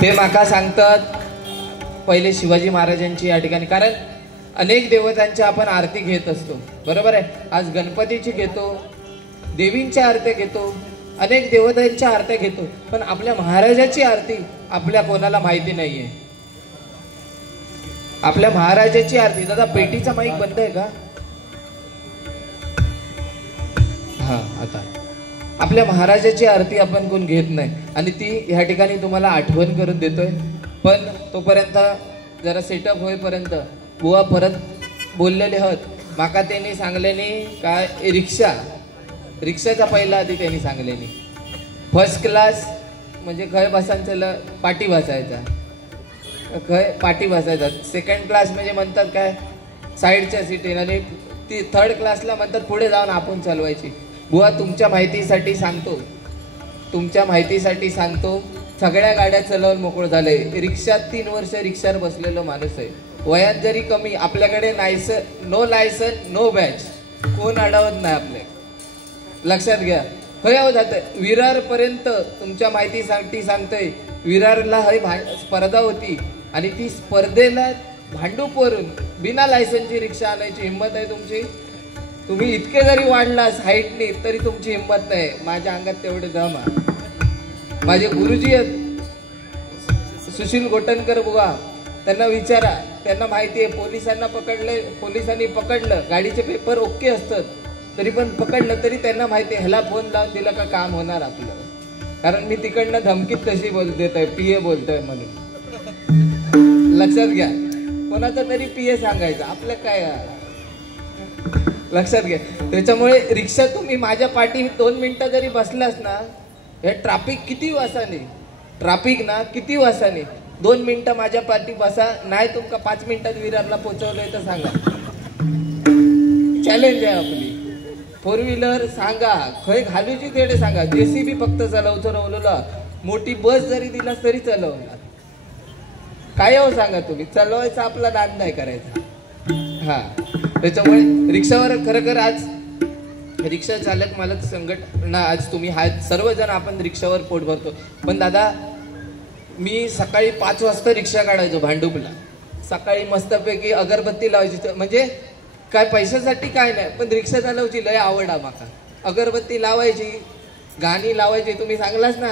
ते माका सांगतात पहिले शिवाजी महाराजांची या ठिकाणी, कारण अनेक देवतांची आपण आरती घेत असतो, बरोबर आहे. आज गणपतीची घेतो, देवींच्या आरत्या घेतो, अनेक देवतांच्या आरत्या घेतो, पण आपल्या महाराजाची आरती आपल्या कोणाला माहिती नाहीये. आपल्या महाराजाची आरती, दादा पेटीचा माईक बंद आहे का? हा, आता आपल्या महाराजाची आरती आपण कोण घेत नाही आणि ती ह्या ठिकाणी तुम्हाला आठवण करून देतोय. पण तोपर्यंत जरा सेटअप होईपर्यंत बुवा परत बोललेले आहेत. माका त्यांनी सांगल्याने काय रिक्षाचा पहिला आधी त्यांनी सांगल्याने फर्स्ट क्लास म्हणजे खय बसायचं पाठी बसायचा, खय पाठी बसायचा. सेकंड क्लास म्हणजे म्हणतात काय साईडच्या सीटी, आणि ती थर्ड क्लासला म्हणतात पुढे जाऊन आपण चालवायची. बुवा तुमच्या माहितीसाठी सांगतो सगळ्या गाड्या चालवून मोकळ झालंय. रिक्षात 3 वर्ष रिक्षावर बसलेलो माणूस आहे. वयात जरी कमी, आपल्याकडे नो लायसन नो बॅच, कोण अडवत नाही आपल्या. लक्षात घ्या. खय जात विरार पर्यंत तुमच्या माहितीसाठी सांगतोय. विरारला स्पर्धा होती आणि ती स्पर्धेला भांडूपवरून बिना लायसनची रिक्षा आणायची हिंमत आहे तुमची? तुम्ही इतके जरी वाढलास हाईटने तरी तुमची हिंमत नाही. माझ्या अंगात तेवढे दम आहे. माझे गुरुजी आहेत सुशील गोटनकर बुवा, त्यांना विचारा, त्यांना माहिती आहे. पोलिसांनी पकडलं, गाडीचे पेपर ओके असतात तरी पण पकडलं तरी त्यांना माहिती आहे ह्याला फोन लावून दिला का काम होणार आपलं. कारण मी तिकडनं धमकीत तशी देतोय, पीए बोलतोय म्हणून. लक्षात घ्या. कोणाचा तरी पीए सांगायचं, आपलं काय. लक्षात घ्या. त्याच्यामुळे रिक्षा तुम्ही माझ्या पाठी 2 मिनिटं जरी बसलास ना, हे ट्रॅफिक किती वासाने 2 मिनिटं माझ्या पाठी बसा. नाही तुमका 5 मिनिटात विरारला पोहोचवलंय तर सांगा. चॅलेंज आहे आपली. 4 व्हीलर सांगा, खय घालूची तेडे सांगा. जेसीबी फक्त चालवलं, मोठी बस जरी दिला तरी चालवणार. काय हो सांगा तुम्ही, चालवायचा आपला नाद नाही करायचा. हा, त्याच्यामुळे रिक्षावर खरं आज रिक्षा चालक मालक संघटना आज तुम्ही आहेत सर्वजण, आपण रिक्षावर पोट भरतो. पण दादा मी सकाळी 5 वाजता रिक्षा काढायचो भांडूपला. सकाळी मस्तपैकी अगरबत्ती लावायची, म्हणजे काय पैशासाठी काय नाही, पण रिक्षा चालवायची लय आवड आहे माका. अगरबत्ती लावायची, गाणी लावायची. तुम्ही सांगलास ना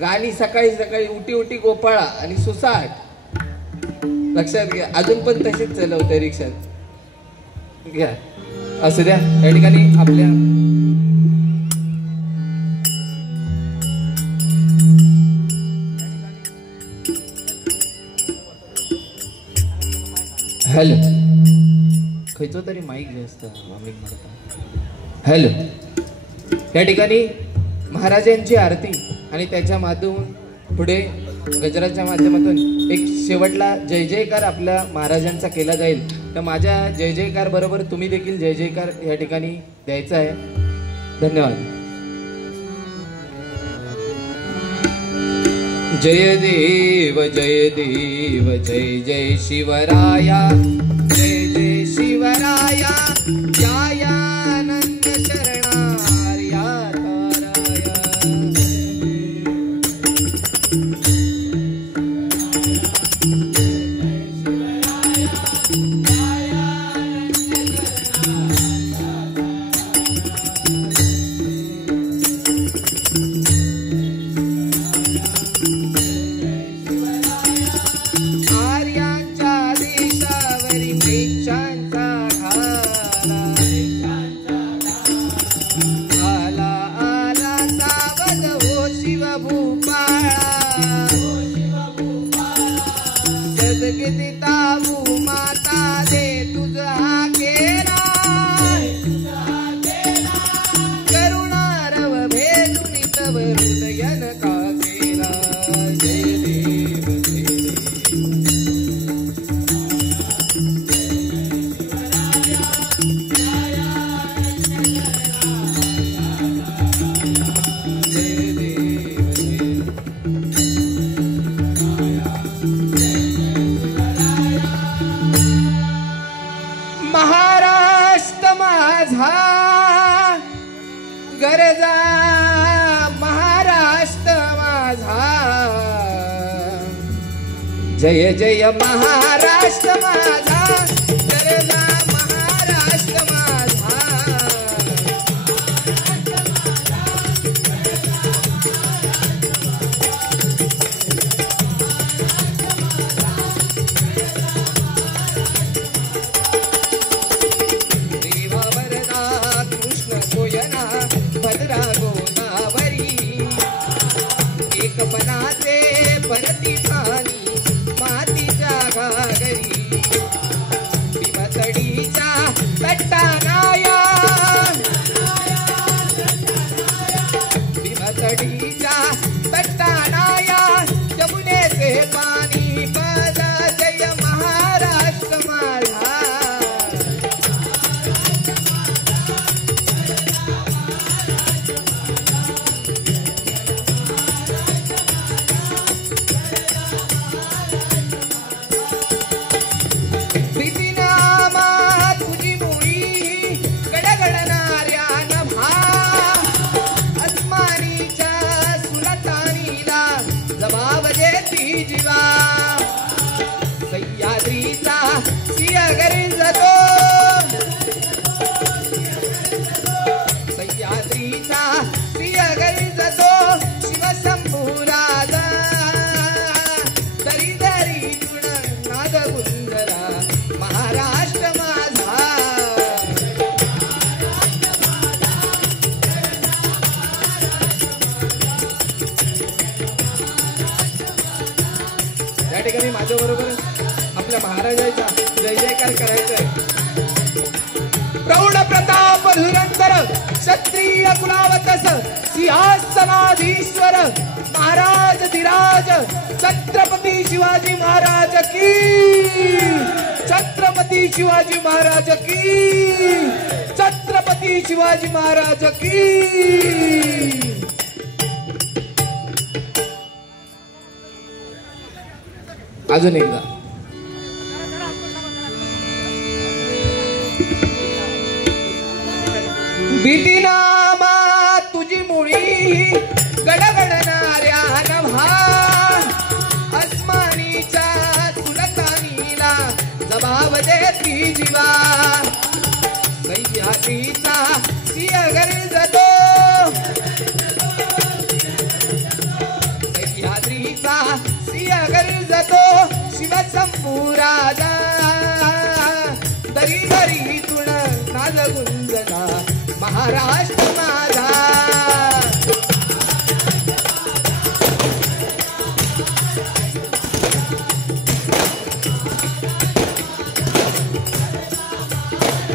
गाणी, सकाळी उटी गोपाळा आणि सुसाट. लक्षात घ्या. अजून पण तशीच चालवते रिक्षात. घ्या असू द्या. या ठिकाणी आपल्या हॅलो खयचो तरी माईक जास्त हॅलो. या ठिकाणी महाराजांची आरती आणि त्याच्या माध्यमातून पुढे गजराच्या माध्यमातून एक शेवटला जय जयकार आपल्या महाराजांचा केला जाईल. तर माझ्या जय जयकार बरोबर तुम्ही देखील जय जयकार या ठिकाणी द्यायचा आहे. धन्यवाद. जय देव जय देव जय जय शिवराया, जय जय शिवराया, यायानंद शरणार्या ताराया. आर्यांच्या देशावरी प्रेक्षांचा घाला. जय जय महाराष्ट्र माझा, गरजा महाराष्ट्र माझा. देवा वरदा कृष्ण कोयना भद्रा गोदावरी, एकपणाचे परती पाणी मातीच्या घागरी. भीमतडीच्या तटानाया, भीमतडीच्या तटानाया, यमुनेचे पाणी पाजा. जय महाराष्ट्र माझा. सह्याद्रीचा सिंह गरजतो, सह्याद्रीचा सिंह गरजतो. शिवशंभू राजा दरी दरी गुण नाद गुंजरा. महाराष्ट्र माझा. या ठिकाणी माझ्या बरोबर आपल्या महाराजाचा जय जयकार करायचा आहे. प्रौढ प्रताप धुरंधर क्षत्रिय कुलावतस सिंहासनाधीश्वर महाराज धीराज छत्रपती शिवाजी महाराज की. छत्रपती शिवाजी महाराज की. छत्रपती शिवाजी महाराज की. अजून एकदा भीती नामा तुझी मुळी गडगडणाऱ्या नभा. अस्मानीच्या सुलतानीला जबाब देती जीवा. सह्याद्रीचा सिंह गरजतो, सह्याद्रीचा सिंह गरजतो. शिवशंभू राजा दरी दरी तुण नाद गुंजला. महाराष्ट्र माझा.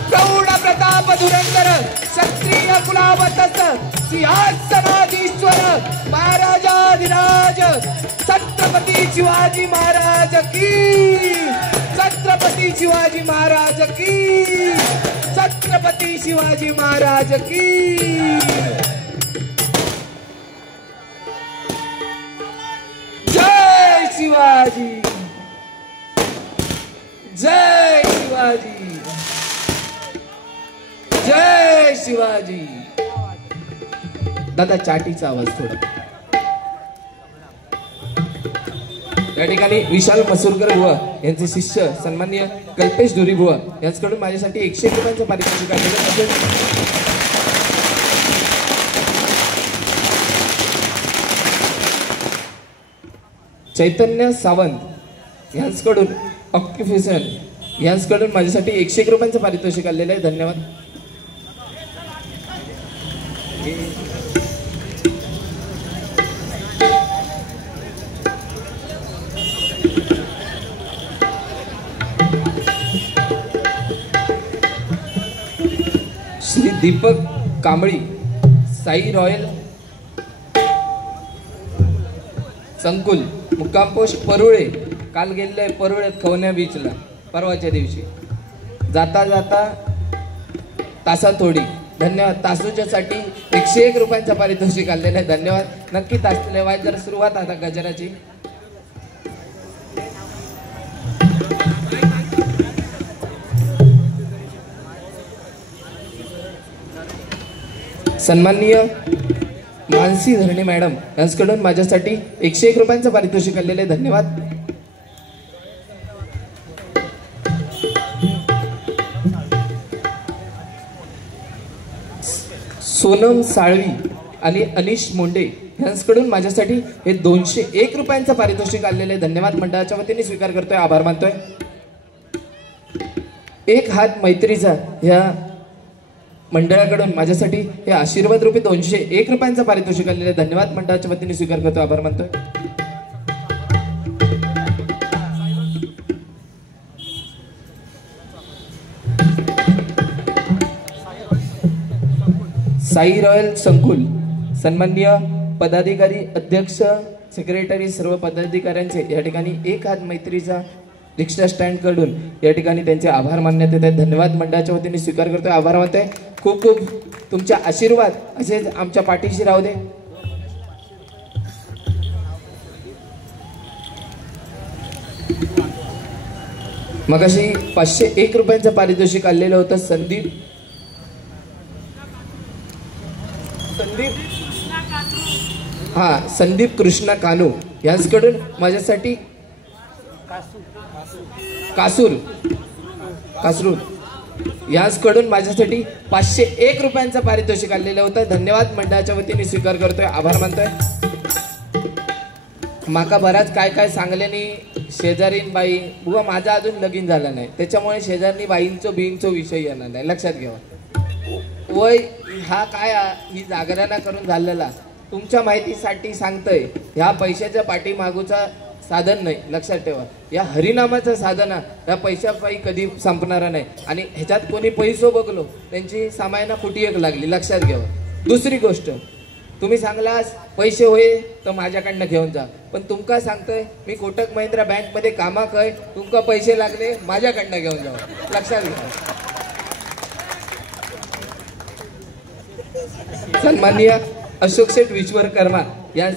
प्रौढ प्रताप धुरंधर क्षत्रिय कुलावतस सिंहासनाधीश्वर महाराजाधिराज छत्रपती शिवाजी महाराज की. छत्रपती शिवाजी महाराज की. छत्रपती शिवाजी महाराज की. जय शिवाजी, जय शिवाजी, जय शिवाजी. दादा चाटीचा आवाज थोडा. या ठिकाणी विशाल मसूरकर बुवा यांचे शिष्य सन्माननीय कल्पेश धुरी बुवा यांच्याकडून माझ्यासाठी 101 रुपयांचं पारितोषिक आलेलं असेल. चैतन्य सावंत यांच्याकडून ऑक्युपेशन यांच्याकडून माझ्यासाठी 101 रुपयांचं पारितोषिक आलेलं आहे. धन्यवाद. श्री दीपक कांबळी साई रॉयल संकुल मुक्काम पोस्ट परुळे. काल गेलेले परुळ्यात खवण्या बीचला परवाच्या दिवशी. जाता जाता तासा थोडी. धन्यवाद. तासूच्यासाठी 101 रुपयांचा पारितोषिक आलेलं आहे. धन्यवाद. नक्की तासले वाज जरा सुरुवात आता गजराची. सन्माननीय मानसी धरणे मॅडम यांच्याकडून माझ्यासाठी 101 रुपयांचं पारितोषिक आलेलं आहे. धन्यवाद. सोनम साळवी आणि अनिश मुंडे यांच्याकडून माझ्यासाठी हे 201 रुपयांचं पारितोषिक आलेले धन्यवाद मंडळाच्या वतीने स्वीकार करतोय, आभार मानतोय. एक हात मैत्रीचा ह्या मंडळाकडून माझ्यासाठी हे आशीर्वाद रूपी 201 रुपयांचं पारितोषिक आलेले धन्यवाद मंडळाच्या वतीने स्वीकार करतोय, आभार मानतोय. साई रॉयल संकुल सन्माननीय पदाधिकारी, अध्यक्ष, सेक्रेटरी, सर्व पदाधिकाऱ्यांचे या ठिकाणी एक हात मैत्रीचा रिक्षा स्टँड कडून या ठिकाणी त्यांचे आभार मानण्यात येत आहेत. धन्यवाद मंडळाच्या वतीने स्वीकार करतोय, आभार मानतोय. खूप खूप तुमच्या आशीर्वाद असेच आमच्या पाठीशी राहू दे. मगाशी 501 रुपयांचं पारितोषिक आलेलं होतं संदीप कृष्णा कानू यांच्याकडून माझ्यासाठी कासरूर यांच्याकडून माझ्यासाठी 501 रुपयांचं पारितोषिक आलेलं होतं. धन्यवाद मंडळाच्या वतीने स्वीकार करतोय, आभार मानतोय. माका बराच काय काय सांगल्यानी शेजारीन बाई बुवा माझा अजून लगीन झाला नाही, त्याच्यामुळे शेजारनी बाईंचो बिईंचो विषय येणार नाही, लक्षात घ्यावा. वय हा काय ही जागरणा करून झालेला तुमच्या माहितीसाठी सांगतोय. ह्या पैशाच्या पाठीमागूचा साधन नाही, लक्षात ठेवा. या हरिनामाचं साधन या पैशापायी कधी संपणारा नाही. आणि ह्याच्यात कोणी पैसो बघलो त्यांची सामायना फुटी एक लागली, लक्षात घ्यावं. दुसरी गोष्ट, तुम्ही सांगलास पैसे होय तर माझ्याकडनं घेऊन जा, पण तुमका सांगतोय मी कोटक महिंद्रा बँक मध्ये कामाक आहे, तुमका पैसे लागले माझ्याकडनं घेऊन जावं, लक्षात घ्या. सन्माननीय अशोक शेठ विश्वकर्मा या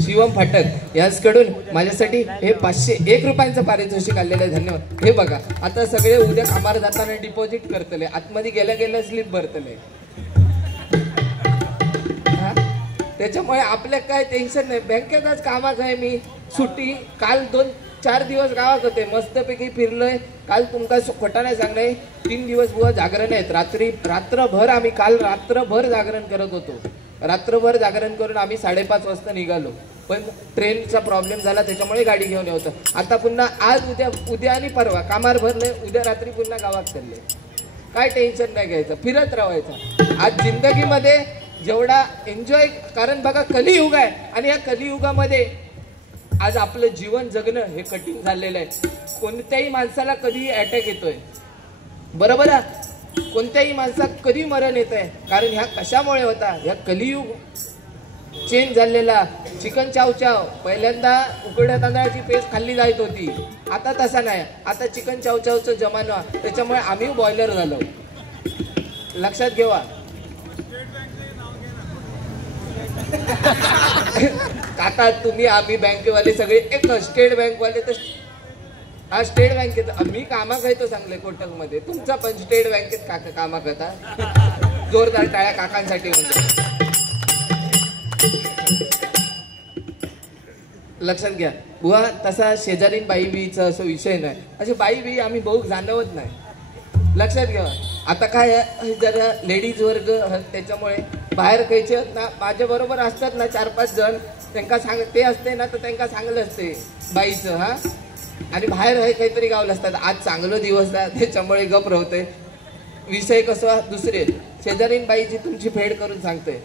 शिवम फाटक यांच्याकडून माझ्यासाठी हे 501 रुपयांचं पारितोषिक आलेलं आहे, धन्यवाद. हे बघा आता सगळे उद्या कामाला जाताना डिपॉझिट करतले, आतमध्ये गेल्या स्लिप भरतले, त्याच्यामुळे आपल्या काय टेन्शन नाही. बँकेतच कामात आहे, मी सुट्टी काल 2-4 दिवस गावात होते, मस्तपैकी फिरलोय. काल तुमका खोटा नाही सांगणार, 3 दिवस बुवा जागरण आहेत. रात्रभर आम्ही काल रात्रभर जागरण करत होतो. रात्रभर जागरण करून आम्ही 5:30 वाजता निघालो, पण ट्रेनचा प्रॉब्लेम झाला, त्याच्यामुळे गाडी घेऊन होतं. आता पुन्हा आज उद्या आणि परवा कामार भरले, उद्या रात्री पुन्हा गावात चालले. काय टेन्शन नाही घ्यायचं, फिरत राहायचं. आज जिंदगीमध्ये जेवढा एन्जॉय, कारण बघा कलियुग आहे आणि या कलियुगामध्ये आज आपलं जीवन जगणं हे कठीण झालेलं आहे. कोणत्याही माणसाला कधी अटॅक येतोय, बरोबर आहे, कोणत्याही माणसात कधी मरण येत आहे, कारण ह्या कशामुळे होता, ह्या कलियुग चेंज झालेला. चिकन चाव चाव पहिल्यांदा उकड्या तांदळाची पेस्ट खाल्ली जात होती, आता तसा नाही, आता चिकन चाव चावचं जमाना, त्याच्यामुळे आम्ही बॉयलर झालो, लक्षात घेवा. आता तुम्ही आम्ही बँकेवाले सगळे एक, स्टेट बँकवाले तर हा स्टेट बँकेत मी कामाक आहे तो सांगले कोटक मध्ये, तुमचा पण स्टेट बँकेत कामाक होता. जोरदार टाळ्या काकांसाठी म्हणजे. लक्षात घ्या बुवा, तसा शेजारीन बाई बीचा असं विषय नाही, असे बाई बी आम्ही बहुत जाणवत नाही, लक्षात घ्या. आता काय जरा लेडीज वर्ग त्याच्यामुळे बाहेर खायचे ना, माझ्या बरोबर असतात ना 4-5 जण, त्यांना सांग ते असते ना तर त्यांना सांगलं असते बाईचं हा, आणि बाहेर हे काहीतरी गावलं असतात. आज चांगलं दिवस आहे त्याच्यामुळे गप राहते. विषय कसं दुसरे शेजारीन बाईची तुमची फेड करून सांगतोय.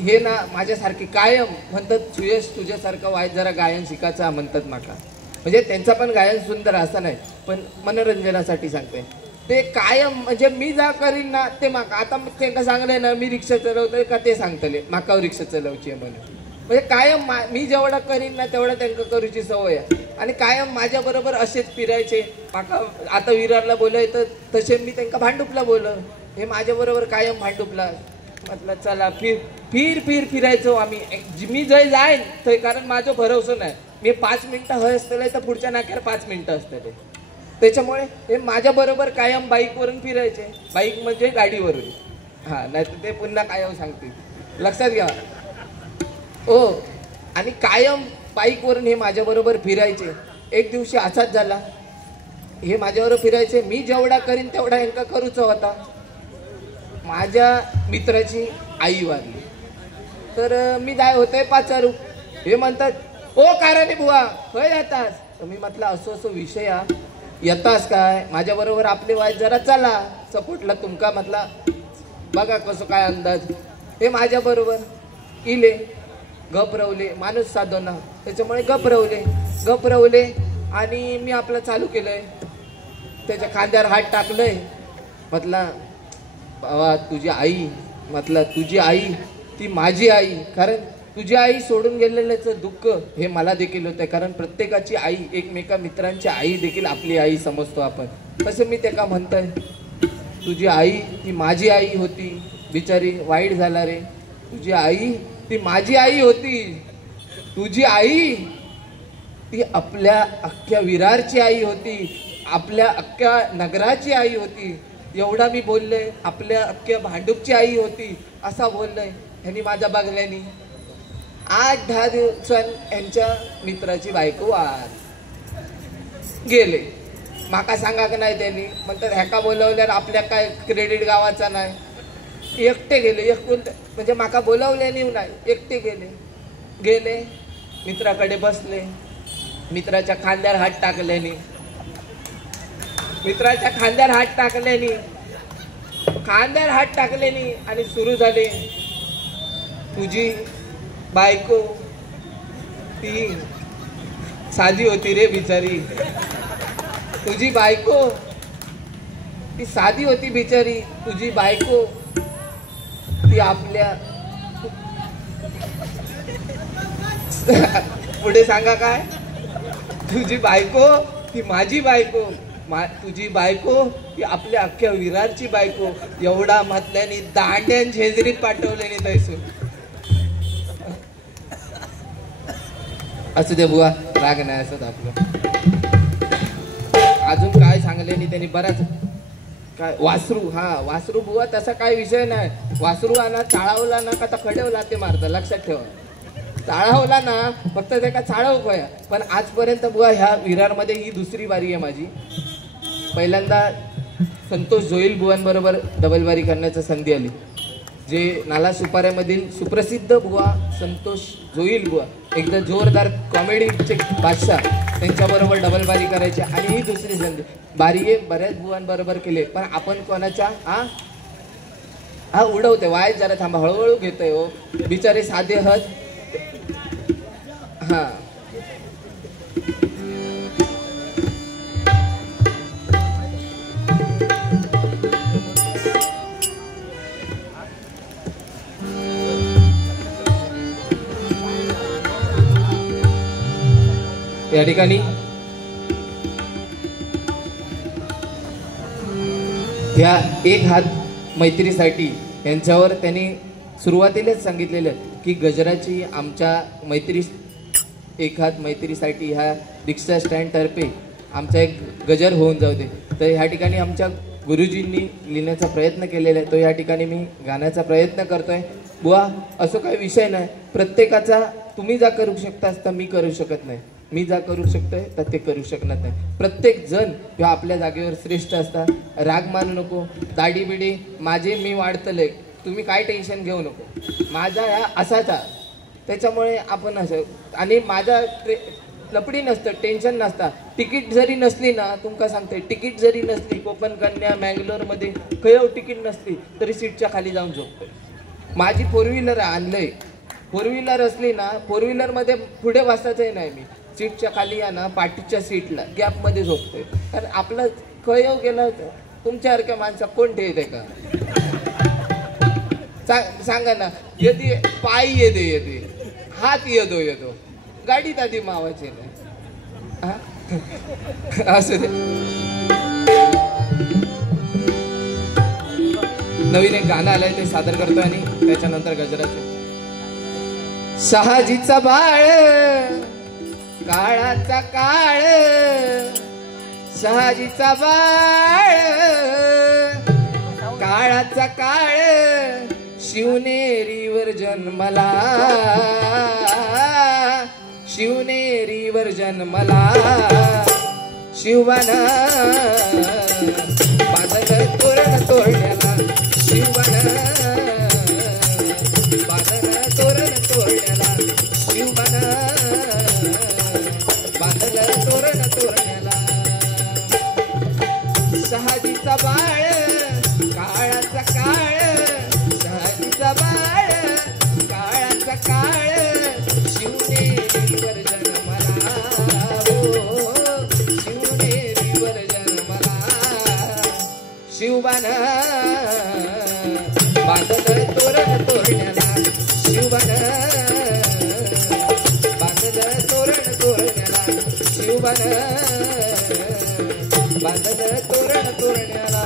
हे ना माझ्यासारखी कायम म्हणतात, सुयश तुझ्यासारखं वाईट जरा गायन शिकायचं म्हणतात माका, म्हणजे त्यांचा पण गायन सुंदर असं नाही, पण मनोरंजनासाठी सांगते. ते कायम म्हणजे मी जा करीन ना ते माका, आता त्यांना सांगले ना मी रिक्षा चालवतोय का ते सांगतले माकावर रिक्षा चालवची आहे म्हणून, म्हणजे कायम मी जेवढं करीन ना तेवढं त्यांना करूची सवय आहे. आणि कायम माझ्या बरोबर असेच फिरायचे. माका आता विरारला बोलय तर तसे मी त्यांना भांडुपला बोल, हे माझ्या बरोबर कायम भांडुपला. म्हटलं चला फिरायचो आम्ही. मी जय जाईन तर, कारण माझं भरोसा नाही, मी 5 मिनिटं हय असतले तर पुढच्या नाक्यावर 5 मिनिटं असतले, त्याच्यामुळे हे माझ्या बरोबर कायम बाईकवरून फिरायचे. बाईक म्हणजे गाडीवरून, हा नाही तर ते पुन्हा कायम सांगतील, लक्षात घ्या. ओ आणि कायम बाईकवरून हे माझ्याबरोबर फिरायचे. एक दिवशी असाच झाला, हे माझ्याबरोबर फिरायचे, मी जेवढा करीन तेवढा यांका करूच होता. माझ्या मित्राची आई वारली. तर मी जाय होते पाचारू. हे म्हणतात, ओ काराने बुवा खय येतास? तर मी म्हटलं असं असं विषय येतास काय माझ्या बरोबर आपले वाय जरा चला सपोर्टला तुमका. म्हटला बघा कसं काय अंदाज. हे माझ्या बरोबर इले घबरवले, माणूस साधो ना त्याच्यामुळे घबरवले आणि मी आपलं चालू केलंय. त्याच्या खांद्यावर हात टाकलंय. म्हटला बाबा तुझी आई, म्हटलं तुझी आई ती माझी आई. कारण तुझी आई सोडून गेलेल्याचं दुःख हे मला देखील होतं. कारण प्रत्येकाची आई एकमेका मित्रांची आई देखील आपली आई समजतो आपण. तसं मी त्याला म्हणतोय तुझी आई ती माझी आई होती. बिचारी वाईट झाला रे. तुझी आई ती माझी आई होती. तुझी आई ती आपल्या अख्ख्या विरारची आई होती. आपल्या अख्ख्या नगराची आई होती. एवढा मी बोललोय. आपल्या अख्ख्या भांडूपची आई होती असा बोललोय. ह्यांनी माझ्या बघल्यानी 8-10 दिवसांनी यांच्या मित्राची बायको गेले. माका सांगा का नाही त्यांनी. म्हणतात ह्याका बोलवल्यावर आपल्या काय क्रेडिट गावाचा नाही. एकटे गेले. म्हणजे माका बोलवल्यानी नाही, एकटे गेले. मित्राकडे बसले. मित्राच्या खांद्यावर हात टाकल्यानी आणि सुरू झाले. तुझी बायको ती साधी होती रे बिचारी. तुझी बायको ती साधी होती बिचारी. तुझी बायको ती आपल्या पुढे सांगा काय. तुझी बायको ती माझी बायको. तुझी बायको ती आपल्या अख्ख्या विरारची बायको. एवढा म्हटल्याने दांड्यान झेजरीत पाठवल्याने तैसून. असू दे बुवा राग नाही असत आपलं. अजून काय सांगल्याने त्यांनी बराच काय वासरू. वासरू बुवा तसा काय विषय नाही. वासरू आणा चाळवला ना का खडवला ते मारतं. लक्षात ठेवा. चाळवला ना फक्त ते का चाळव खोया. पण आजपर्यंत बुवा ह्या विरारमध्ये ही दुसरी बारी आहे माझी. पहिल्यांदा संतोष जोईल बुवांबरोबर डबलबारी करण्याची संधी आली. जे नाला सुपाऱ्यामधील सुप्रसिद्ध बुवा संतोष जोईल बुवा एकदा जोरदार कॉमेडीचे बादशाह त्यांच्याबरोबर डबलबारी करायची. आणि ही दुसरी संधी. बारी बऱ्याच बुवांबरोबर केले. पण आपण कोणाच्या उडवते वाय जरा थांबा हळूहळू घेतोय हो बिचारे साधे हत. या ठिकाणी ह्या एक हात मैत्रीसाठी यांच्यावर त्यांनी सुरुवातीलाच सांगितलेलं की गजराची आमच्या मैत्री एक हात मैत्रीसाठी ह्या रिक्षा स्टँड तर्फे आमचा एक गजर होऊन जाऊ दे. तर ह्या ठिकाणी आमच्या गुरुजींनी लिहिण्याचा प्रयत्न केलेला आहे. तो या ठिकाणी मी गाण्याचा प्रयत्न करतोय. बुवा असं काही विषय नाही. प्रत्येकाचा तुम्ही जा करू शकता तर मी करू शकत नाही. मी जा करू शकतोय तर ते करू शकणार नाही. प्रत्येक जण किंवा आपल्या जागेवर श्रेष्ठ असतात. राग मानू नको. दाढी बिडी माझे मी वाढतले. तुम्ही काय टेन्शन घेऊ नको. माझा ह्या असाचा. त्याच्यामुळे आपण असं आणि माझा लपडी नसतं, टेन्शन नसतं. तिकीट जरी नसली ना तुमका सांगते तिकीट जरी नसली कोकण कन्या मँगलोरमध्ये खयव तिकीट नसली तरी सीटच्या खाली जाऊन झोपतोय. माझी 4 व्हीलर आणलंय. 4 व्हीलर असली ना 4 व्हीलरमध्ये पुढे बसायचंही नाही. मी सीटच्या खाली या ना पाठीच्या सीटला गॅपमध्ये झोपतोय. कारण आपलं खयव गेलं तुमच्यासारख्या माणसा कोण ठेवते का सांगा ना. यदि पाय येते हात येतो गाडीत आधी मावायचे नाही. असं ते नवीन एक गाणं आलंय ते सादर करतोय आणि त्याच्यानंतर गजराचे. शहाजीचा बाळ काळाचा काळ. शहाजीचा बाळ काळाचा काळ. शिवनेरीवर जन्मला. शिवनेरीवर जन्मला. शिवना बांधलं तोरण तोडण्याला. शिवना बांधलं तोरण तोरण्याला शिवबान बांधलं तोरण तोरण्याला शहाजीचा बाळ काळाचा काळ शहाजीचा बाळ काळाचा काळ शिवनेरीवर जन्मला हो शिवनेरीवर जन्मला शिवबान बांधलं तोरण तोरण्याला शिवबान बांधलं तोरण तोरण्याला शिवबान बांधलं तोरण तोरण्याला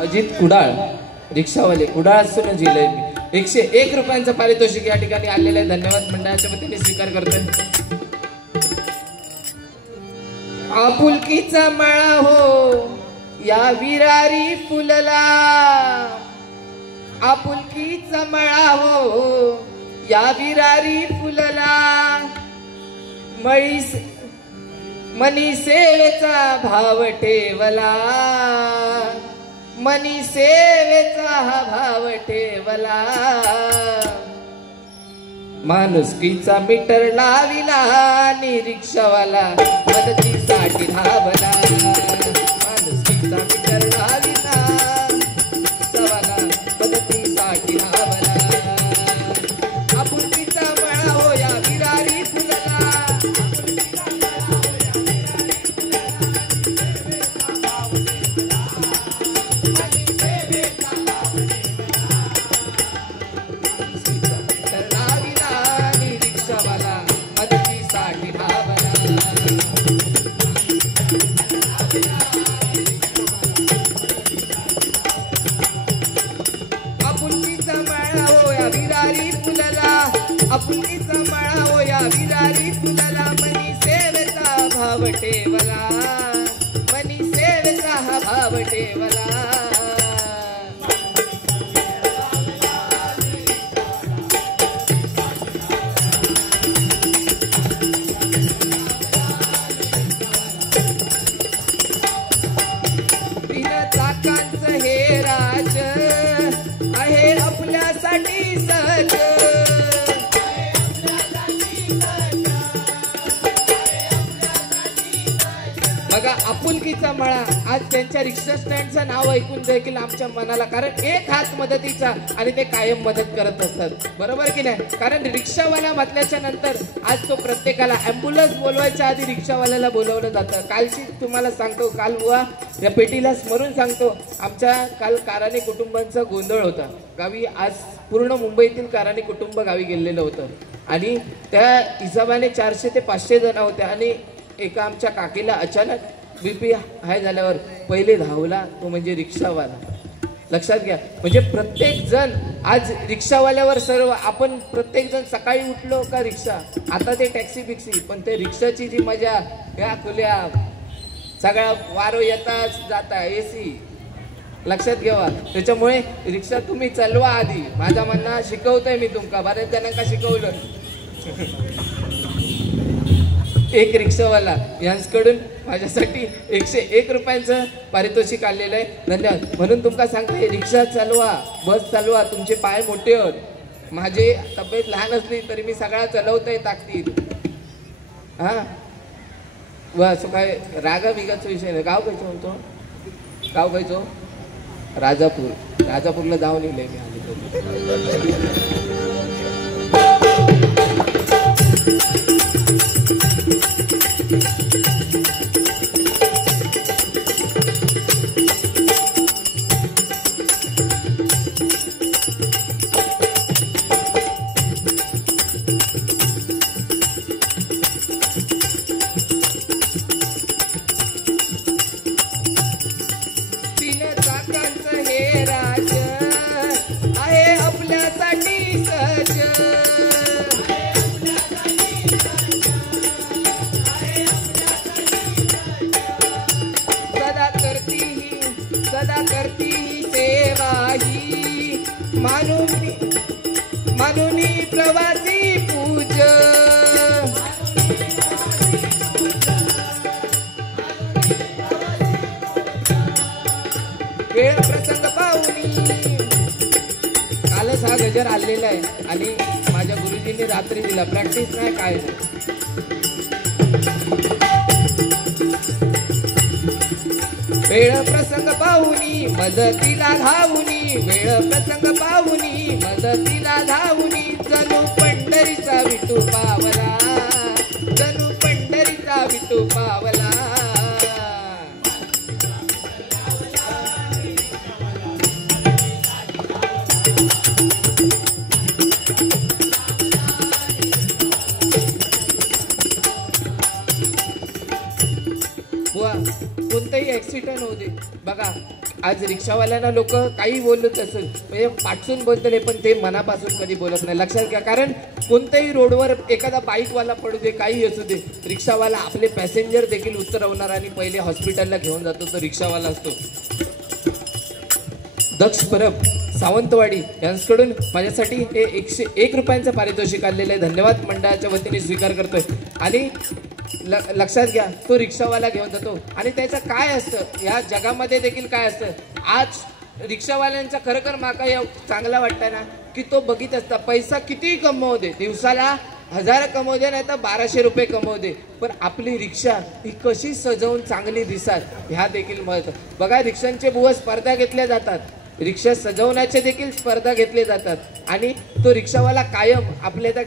अजित कुडाळ रिक्षावाले कुडाळ असून जिल्हे मी 101 रुपयांचं पारितोषिक या ठिकाणी आलेलं आहे. धन्यवाद मंडळाच्या वतीने स्वीकार करतोय. आपुलकीचा मळा हो या विरारी फुलला आपुलकीचा मळा हो या विरारी फुलला मनी सेवेचा भाव ठेवला मनी सेवेचा हा भाव ठेवला माणुसकीचा मीटर लाविला आणि रिक्षावाला मदतीसाठी धावला माणुसकीचा मीटर लाविला रिक्षावाला मदतीसाठी धावला आपुलकीचा मळा हो या विरारी फुलला आपुलकीचा मळा हो या विरारी फुलला मनी सेवेचा भाव ठेवला मनी सेवेचा हा भाव ठेवला तीन चाकांचं हे राज आहे आपल्यासाठी सहज बघा आपुलकीचा मळा आज त्यांच्या रिक्षा स्टँडचं नाव ऐकून देखील आमच्या मनाला कारण एक हात मदतीचा आणि ते कायम मदत करत असतात बरोबर की नाही कारण रिक्षावाला म्हटल्याच्या नंतर आज तो प्रत्येकाला ॲम्ब्युलन्स बोलवायच्या आधी रिक्षावाल्याला बोलवलं जातं. कालची तुम्हाला सांगतो काल बुवा या पेटीला स्मरून सांगतो आमच्या काल काराणे कुटुंबांचा गोंधळ होता गावी आज पूर्ण मुंबईतील काराणे कुटुंब गावी गेलेलं होतं आणि त्या हिशोबाने 400 ते 500 जण होते आणि एका आमच्या काकीला अचानक बीपी हाय झाल्यावर पहिले धावला तो म्हणजे रिक्षावाला. लक्षात घ्या म्हणजे प्रत्येक जण आज रिक्षावाल्यावर सर्व आपण प्रत्येक जण सकाळी उठलो का रिक्षा आता ते टॅक्सी बिक्सी पण ते रिक्षाची जी मजा ह्या खुल्या सगळा वारो येताच जाता एसी लक्षात घ्यावा त्याच्यामुळे रिक्षा तुम्ही चालवा आधी माझा म्हणणं शिकवतोय मी तुमका बऱ्याच जणांना शिकवलं. एक रिक्षावाला यांच्याकडून माझ्यासाठी 101 रुपयांचं पारितोषिक आलेलं आहे. धन्यवाद. म्हणून तुमका सांगते रिक्षा चालवा बस चालवा तुमचे पाय मोठे होत माझी तब्येत लहान असली तरी मी सगळा चालवतोय ताकदीत हा बस काय रागा बिगाचा विषय नाही. गाव खायचो म्हणतो गाव खायचो राजापूरला जाऊन येईल मी आली मानुनी प्रवासी पूज वेळ प्रसंग पाहुनी. कालच हा गजर आलेला आहे आणि माझ्या गुरुजींनी रात्री दिला, प्रॅक्टिस नाही काय. वेळ प्रसंग पाहुनी मदतीला धावुनी, वेळ प्रसंग पाहुनी मदतीला धावुनी. जणू पंढरीचा विठू पावला, जणू पंढरीचा विठू पावला. कोणताही ऍक्सिडेंट होऊ दे बघा, आज रिक्षावाल्यांना लोक काही बोलत असेल म्हणजे पाठसून बोलतले, पण ते मनापासून कधी बोलत नाही. लक्षात घ्या, कारण कोणत्याही रोडवर एखादा बाईकवाला पडू दे, काही असू दे, रिक्षावाला आपले पॅसेंजर देखील उतरवणार आणि पहिले हॉस्पिटलला घेऊन जातो तो रिक्षावाला असतो. दक्ष परब सावंतवाडी यांच्याकडून माझ्यासाठी हे 101 रुपयांचं पारितोषिक आलेलं आहे. धन्यवाद मंडळाच्या वतीने स्वीकार करतोय. आणि लक्षात घ्या, तो रिक्षावाला घेऊन जातो आणि त्याचं काय असतं या जगामध्ये देखील काय असतं. आज रिक्षावाल्यांचा खरं माका चांगला वाटतं ना, की तो बघित असता पैसा कितीही कमवू दे, दिवसाला 1000 कमवू दे नाही तर 1200 रुपये कमवू दे, पण आपली रिक्षा ही कशी सजवून चांगली दिसतात ह्या देखील महत्व. बघा, रिक्षांचे बुवा स्पर्धा घेतल्या जातात, रिक्षा सजवण्याचे देखील स्पर्धा घेतले जातात आणि तो रिक्षावाला कायम आपल्या त्या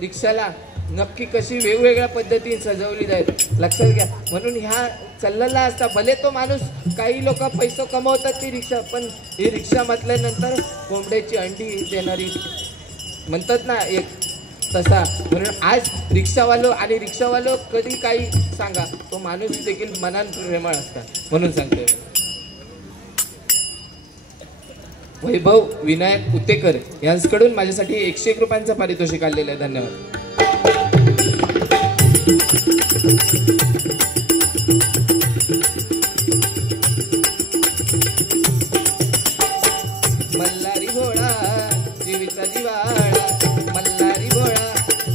रिक्षाला नक्की कशी वेगवेगळ्या पद्धतीने सजवली जाईल लक्षात घ्या. म्हणून ह्या चाललेला असता, भले तो माणूस काही लोक पैसे कमवतात ती रिक्षा, पण ही रिक्षा म्हटल्यानंतर कोंबड्याची अंडी देणारी म्हणतात ना एक तसा. म्हणून आज रिक्षावालो आणि रिक्षावालो कधी काही सांगा, तो माणूस देखील मनान प्रेमळ असतात म्हणून सांगतोय. वैभव विनायक उतेकर यांच्याकडून माझ्यासाठी 101 रुपयांचं पारितोषिक आलेलं आहे. धन्यवाद. मल्हारी भोळा जीवीचा जिवाळा, मल्हारी भोळा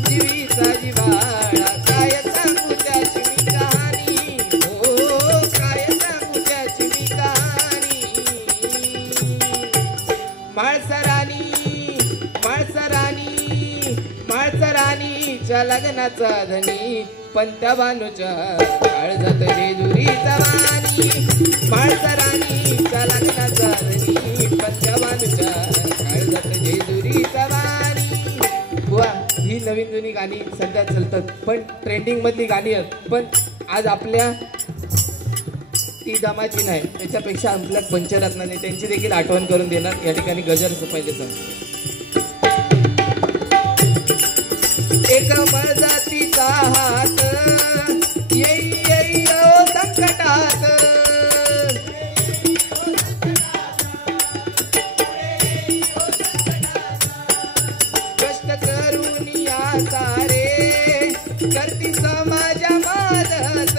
जीवीचा जिवाळा. काय सांगू त्याची मी कहाणी, हो काय सांगू त्याची मी कहाणी. माळसराणी माळसराणीच्या लग्नाचा धनी, पंत्या भानूच्या काळजात जेजुरीचा वाणी. माळसराणीच्या लग्नाचा धनी, पंत्या भानूच्या काळजात जेजुरीचा वाणी. बुवा, ही नवीन जुनी गाणी सध्या चालतात, पण ट्रेंडिंग मधली गाणी आहेत, पण आज आपल्या ती जमाची नाही, त्याच्यापेक्षा आपल्या पंचरत्नाने त्यांची देखील आठवण करून देणार. या ठिकाणी गजर पहिले सांग. एक मळजातीचा हात येई येई ओ संकटात, कष्ट करून या सारे करती समाजा मदत.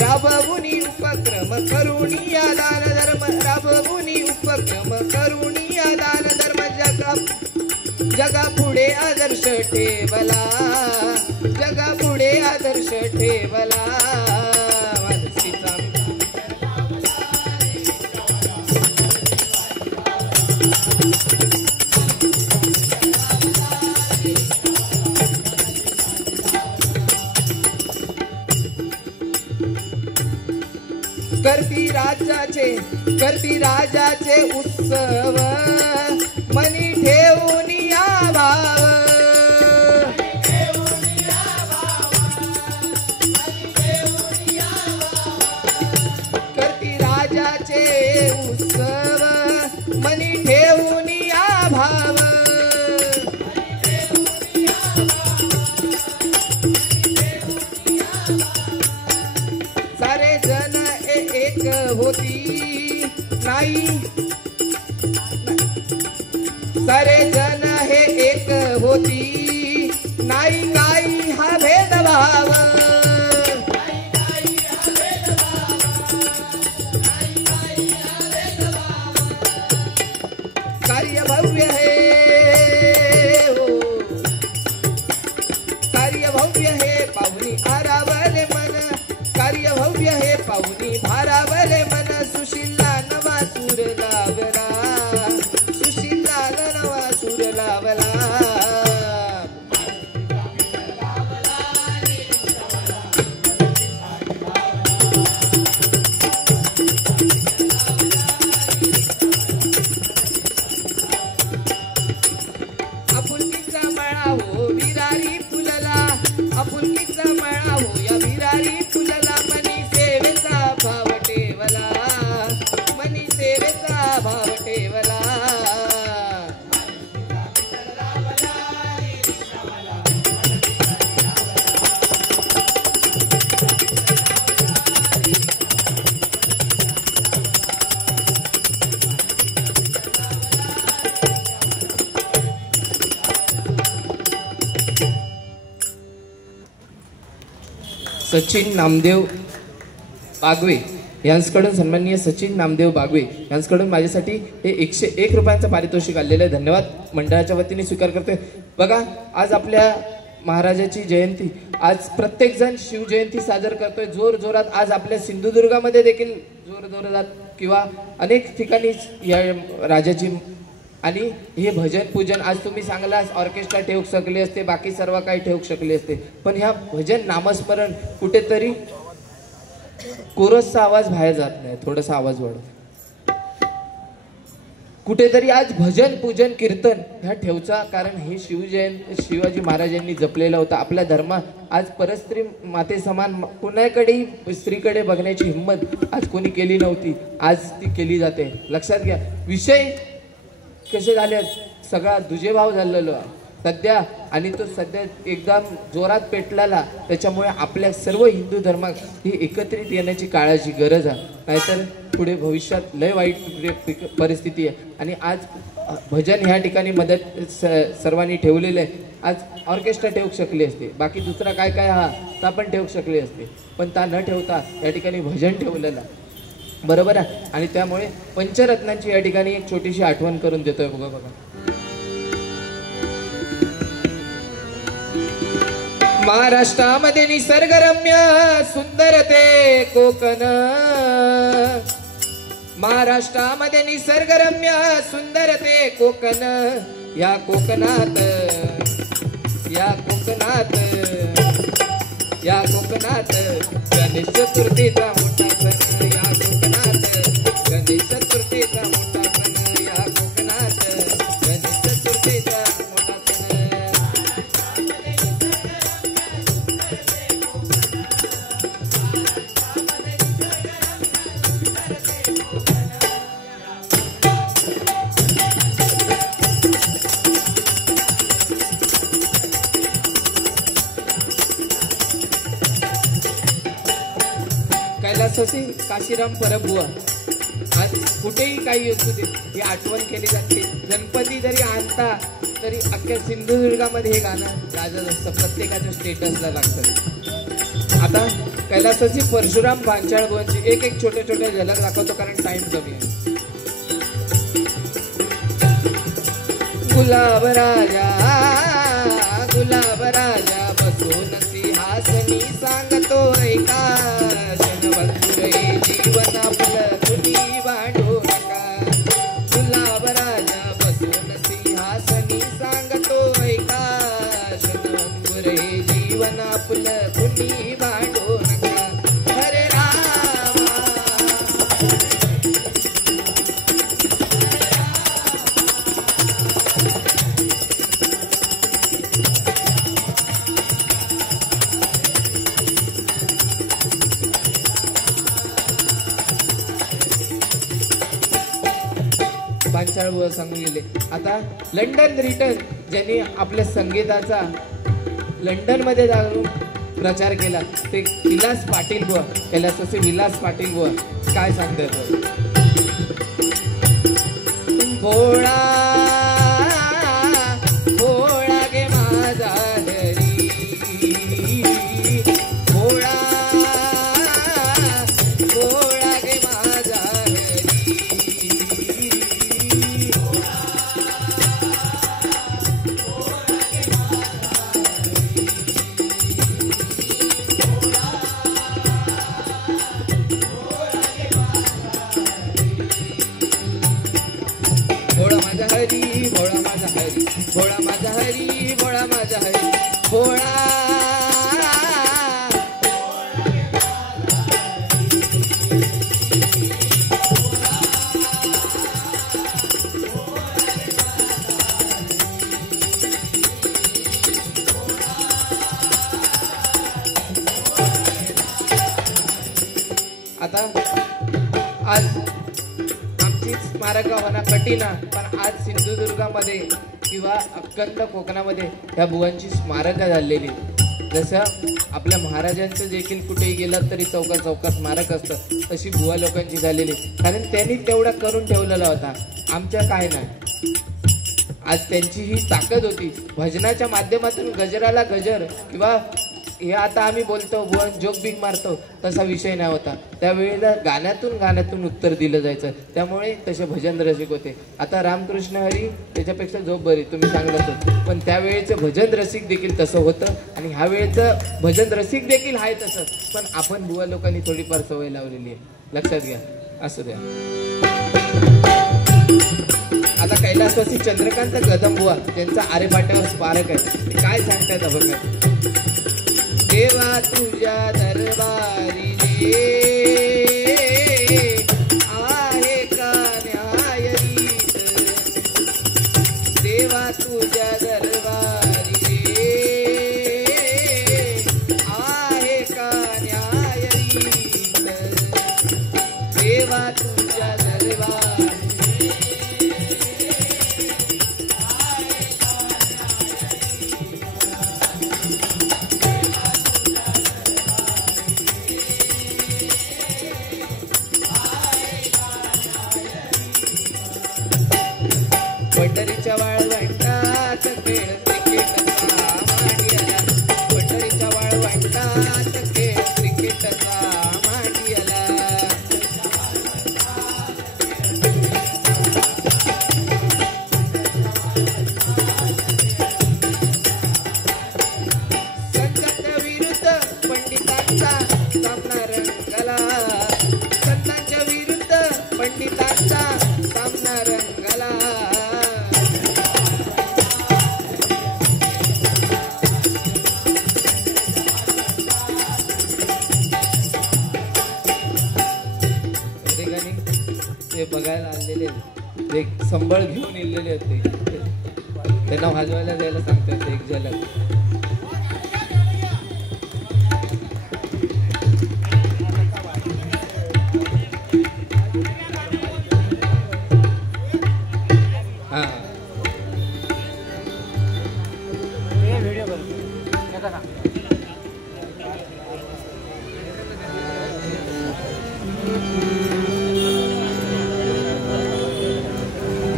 राबवुनी उपक्रम करुणिया दान धर्म, राबवुनी उपक्रम करुणिया दान धर्म. जगा पुढे आदर्श ठेवला, जगा पुढे आदर्श ठेवला. मानसीचा करती राजाचे उत्सव, मनी ठेवून या भाव. करती राजाचे उत्सव, मनी ठेवून या भाव. सारे जण एक होती नाही, सारे जण हे एक होती नाही, काही हा भेदभाव. कार्य भव्य हे पाहुनी भारावले मन सुशीला नवा सूर लावला सुशीला नवा सूर लावला आपुलकीचा मळा हो विरारी फुलला आपुलकीचा मळा हो या विरारी फुलला मनी सेवेचा भाव ठेवला मनी सेवेचा भाव ठेवला सचिन नामदेव बागवे यांच्याकडून सन्माननीय सचिन नामदेव बागवे यांच्याकडून माझ्यासाठी हे 101 रुपयांचं पारितोषिक आलेलं आहे. धन्यवाद. मंडळाच्या वतीने स्वीकार करतोय. बघा आज आपल्या महाराजाची जयंती, आज प्रत्येक जण शिवजयंती साजर करतोय जोर जोरात. आज आपल्या सिंधुदुर्गामध्ये देखील जोर जोरात किंवा अनेक ठिकाणी या राजाची आणि हे भजन पूजन आज तुम्ही सांगलास ऑर्केस्ट्रा ठेवू शकले असते, बाकी सर्व काही ठेवू शकले असते, पण ह्या भजन नामस्मरण कुठेतरी कोरसचा आवाज बाहेर जात नाही, थोडासा आवाज वाढव कुठेतरी. आज भजन पूजन कीर्तन ह्या ठेवचा, कारण हे शिवाजी महाराजांनी जपलेला होता आपल्या धर्मात. आज परस्त्री माते समान कुणाकडेही स्त्रीकडे बघण्याची हिंमत आज कोणी केली नव्हती, आज ती केली जाते. लक्षात घ्या. विषय कसे झाले, सगळा दुजेभाव झालेलो सध्या आणि तो सध्या एकदम जोरात पेटलेला. त्याच्यामुळे आपल्या सर्व हिंदू धर्मात ही एकत्रित येण्याची काळाची गरज आहे, नाहीतर पुढे भविष्यात लय वाईट परिस्थिती आहे. आणि आज भजन ह्या ठिकाणी मदत सर्वांनी ठेवलेलं आहे. आज ऑर्केस्ट्रा ठेवू शकले असते, बाकी दुसरा काय काय हा ता पण ठेवू शकले असते, पण ता न ठेवता या ठिकाणी भजन ठेवलेलं बरोबर आहे. आणि त्यामुळे पंचरत्नांची या ठिकाणी एक छोटीशी आठवण करून देतोय. बघा बघा. महाराष्ट्रामध्ये निसर्गरम्य सुंदर ते कोकण, महाराष्ट्रामध्ये निसर्गरम्य सुंदर ते कोकण. या कोकणात या कोकणात या कोकणात गणेश चतुर्थीचा मोठा सण. या कोकणात गणेश चतुर्थीचा मोठा सण. या कोकणात गणेश चतुर्थीचा मोठा सण. कैलासवासी काशीराम परबुवा आज कुठेही काही असू दे ही आठवण केली जाते. गणपती जरी आणता तरी अख्ख्या सिंधुदुर्गामध्ये हे गाणं गाजत असतं, प्रत्येकाच्या स्टेटसला लागतं. आता कैलासवासी परशुराम भांचाळ बुवांची एक एक छोटे छोटे झलक दाखवतो, कारण टाइम कमी आहे. गुलाब राजा बसून सिंहासनी सांगतो ऐका, क्षणभंगुर जीवन आपलं कुणी वाढू नका. गुलाब राजा बसून सिंहासनी सांगतो ऐका, क्षणभंगुर जीवन आपलं कुणी वाढू नका. हरे रामा भांचाळ सांगून गेले. आता लंडन रिटर्न ज्यांनी आपल्या संगीताचा लंडन मध्ये जाऊन प्रचार केला ते विलास पाटील बुवा, कैलासवासी विलास पाटील बुवा काय सांगतात. भोळा भोळा गे माझा हरी, भोळा भोळा गे माझा हरी. भोळा माझा हरी, भोळा माझा हरी, भोळा माझा हरी, भोळा. आता आज आमची स्मारक होणं कठीण आहे, पण आज सिंधुदुर्गामध्ये किंवा अखंड कोकणामध्ये ह्या बुवांची स्मारकं झालेली. जसं आपल्या महाराजांचं देखील कुठेही गेलं तरी चौकात चौकात स्मारक असतं, तशी बुवा लोकांची झालेली. कारण त्यांनी तेवढा करून ठेवलेला होता, आमच्या काय नाही. आज त्यांची ही ताकद होती. भजनाच्या माध्यमातून गजराला गजर किंवा हे आता आम्ही बोलतो जोक बिग मारतो तसा विषय नाही होता. त्यावेळेला गाण्यातून उत्तर दिलं जायचं, त्यामुळे तसे भजन रसिक होते. आता रामकृष्ण हरी त्याच्यापेक्षा झोप बरी तुम्ही सांगलाच होत, पण त्यावेळेचं भजन रसिक देखील तसं होतं आणि ह्या वेळेचं भजन रसिक देखील आहे तसं. पण आपण बुवा लोकांनी थोडीफार सवय लावलेली आहे, लक्षात घ्या. असू द्या. आता कैलासवासी चंद्रकांत कदम बुवा त्यांचा आरेपाट्यावर स्मारक आहे. ते काय सांगतायत बघा. देवा तुझ्या दरबारी आहे का न्याय रीत, देवा तुझ्या दरबारी आहे का न्याय रीत, देवा तुझ्या दरबारी पंढरीच्या वाळवंटात खेळ क्रिकेटचा मांडियाला, पंढरीच्या वाळवंटात खेळ क्रिकेटचा मांडियाला. संतांच्या विरुद्ध पंडितांचा सामना रंगला, संतांच्या विरुद्ध पंडितांचा सामना रंगला. ते बघायला आलेले ते संबळ घेऊन इलेले होते, त्यांना वाजवायला जायला सांगतात एक झलक. हा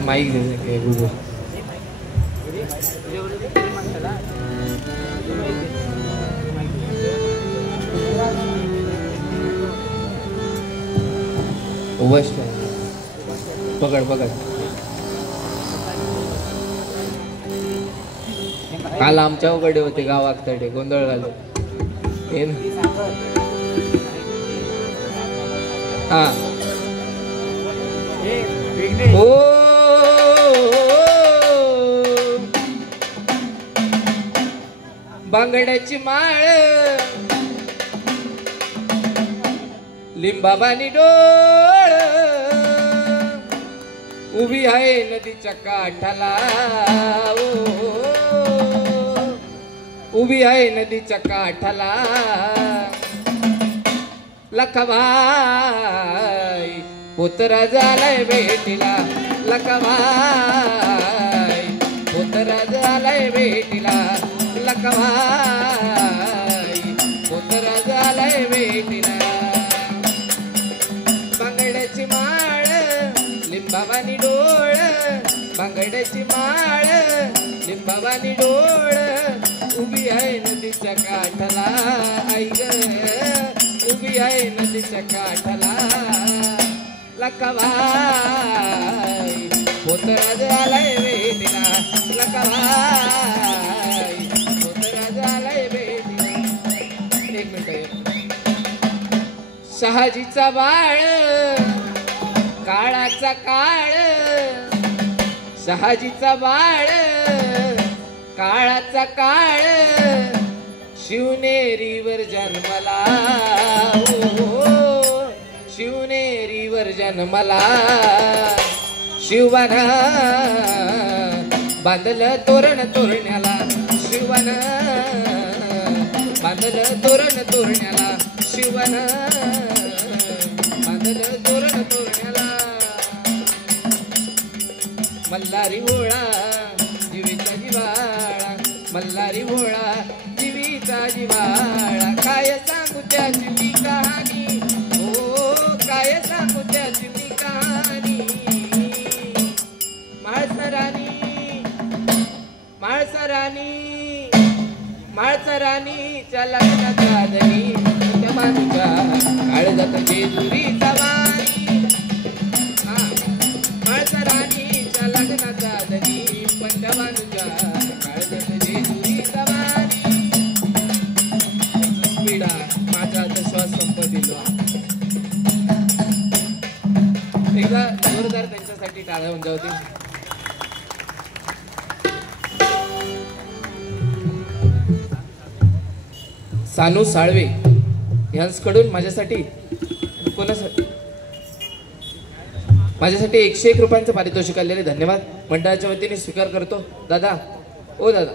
माईक दे गुगल. वस्ट पकड पकड. काल आमच्या उघडे होते गावात तडे गोंधळ घालून. हा हो बांगड्याची माळ लिंबाबानी डोळ उभी आहे नदीच्या काठाला, उभी आहे नदीच्या काठाला. लखाबाई पोतरा झालाय भेटीला, लखाबाई पोतरा झालाय भेटीला, लखाबाई पोतरा झालाय भेटीला. बांगड्याची माळ लिंबाबानी डोळ, बांगड्याची माळ लिंबाबानी डोळ उभी आहे नदीच्या काठाला. आई ग उभी आहे नदीच्या काठाला. लखाबाई पोतरा झालाय भेटीला, लखाबाई पोतरा झालाय भेटीला. एक मिनिट. शहाजीचा बाळ काळाचा काळ, शहाजीचा बाळ काळाचा काळ शिवनेरीवर जन्मला हो, शिवनेरीवर जन्मला शिवना बांधलं तोरण तोरण्याला शिवना बांधलं तोरण तोरण्याला शिवना बांधलं तोरण तोरण्याला मल्हारी भोळा जीवीचा जिवाळा मल्हारी भोळा जीवीचा जिवाळा काय सांगू त्याची मी कहाणी हो काय सांगू त्याची मी कहाणी माळसरानी माळसरानी माळसरानीच्या लग्नाचा धनी त्या मानुच्या काळजात जेजुरीचा वाणी माळसरानीच्या लग्नाचा धनी पंचमानुच्या काळजात जेजुरीचा वाणी पिढा माझा श्वास संपदिलो एकदा जोरदार त्यांच्यासाठी टाळ्या होऊन जाऊ दे. सानू साळवे यांच्याकडून माझ्यासाठी माझ्यासाठी 101 रुपयांचं पारितोषिक आलेले धन्यवाद मंडळाच्या वतीने स्वीकार करतो. दादा ओ दादा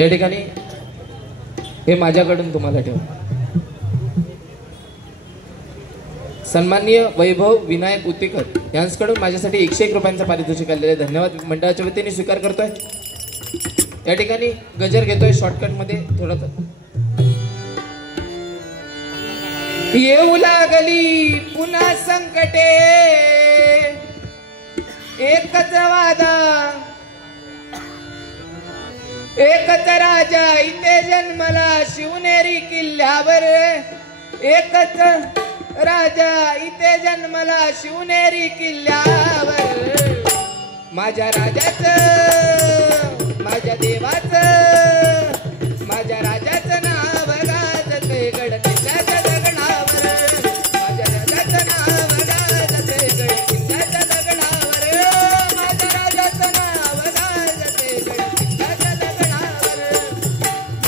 या ठिकाणी हे माझ्याकडून तुम्हाला ठेव. सन्माननीय वैभव विनायक उतेकर यांच्याकडून माझ्यासाठी 101 रुपयांचं पारितोषिक आलेले धन्यवाद मंडळाच्या वतीने स्वीकार करतोय. या ठिकाणी गजर घेतोय शॉर्टकट मध्ये थोडं. येऊ लागली पुन्हा संकटे एकच वादा एकच राजा इथे जन्मला शिवनेरी किल्ल्यावर एकच राजा इथे जन्मला शिवनेरी किल्ल्यावर माझ्या राजाचं माझ्या देवाचं माझ्या राजाचं नाव गाजते गडकिल्ल्याच्या दगडावर माझ्या राजाचं नाव गाजते गडकिल्ल्याच्या दगडावर माझ्या राजाचं नाव गाजते गडकिल्ल्याच्या दगडावर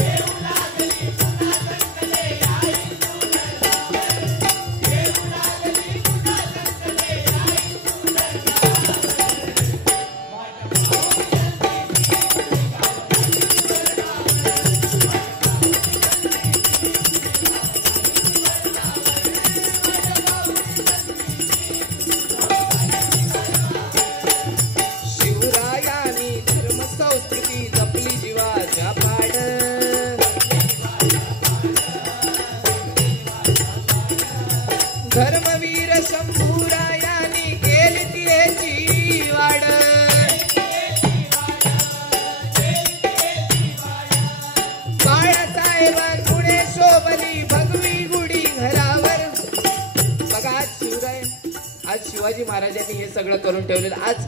येऊ लागली पुन्हा संकटे आई येऊ लागली पुन्हा संकटे आई धर्मवीर शंभूरायानी केली तिची वाड बाळासाहेबांपुढे शोभली भगवी गुढी घरावर. बघा आज शिवराय आज शिवाजी महाराजांनी हे सगळं करून ठेवलेलं. आज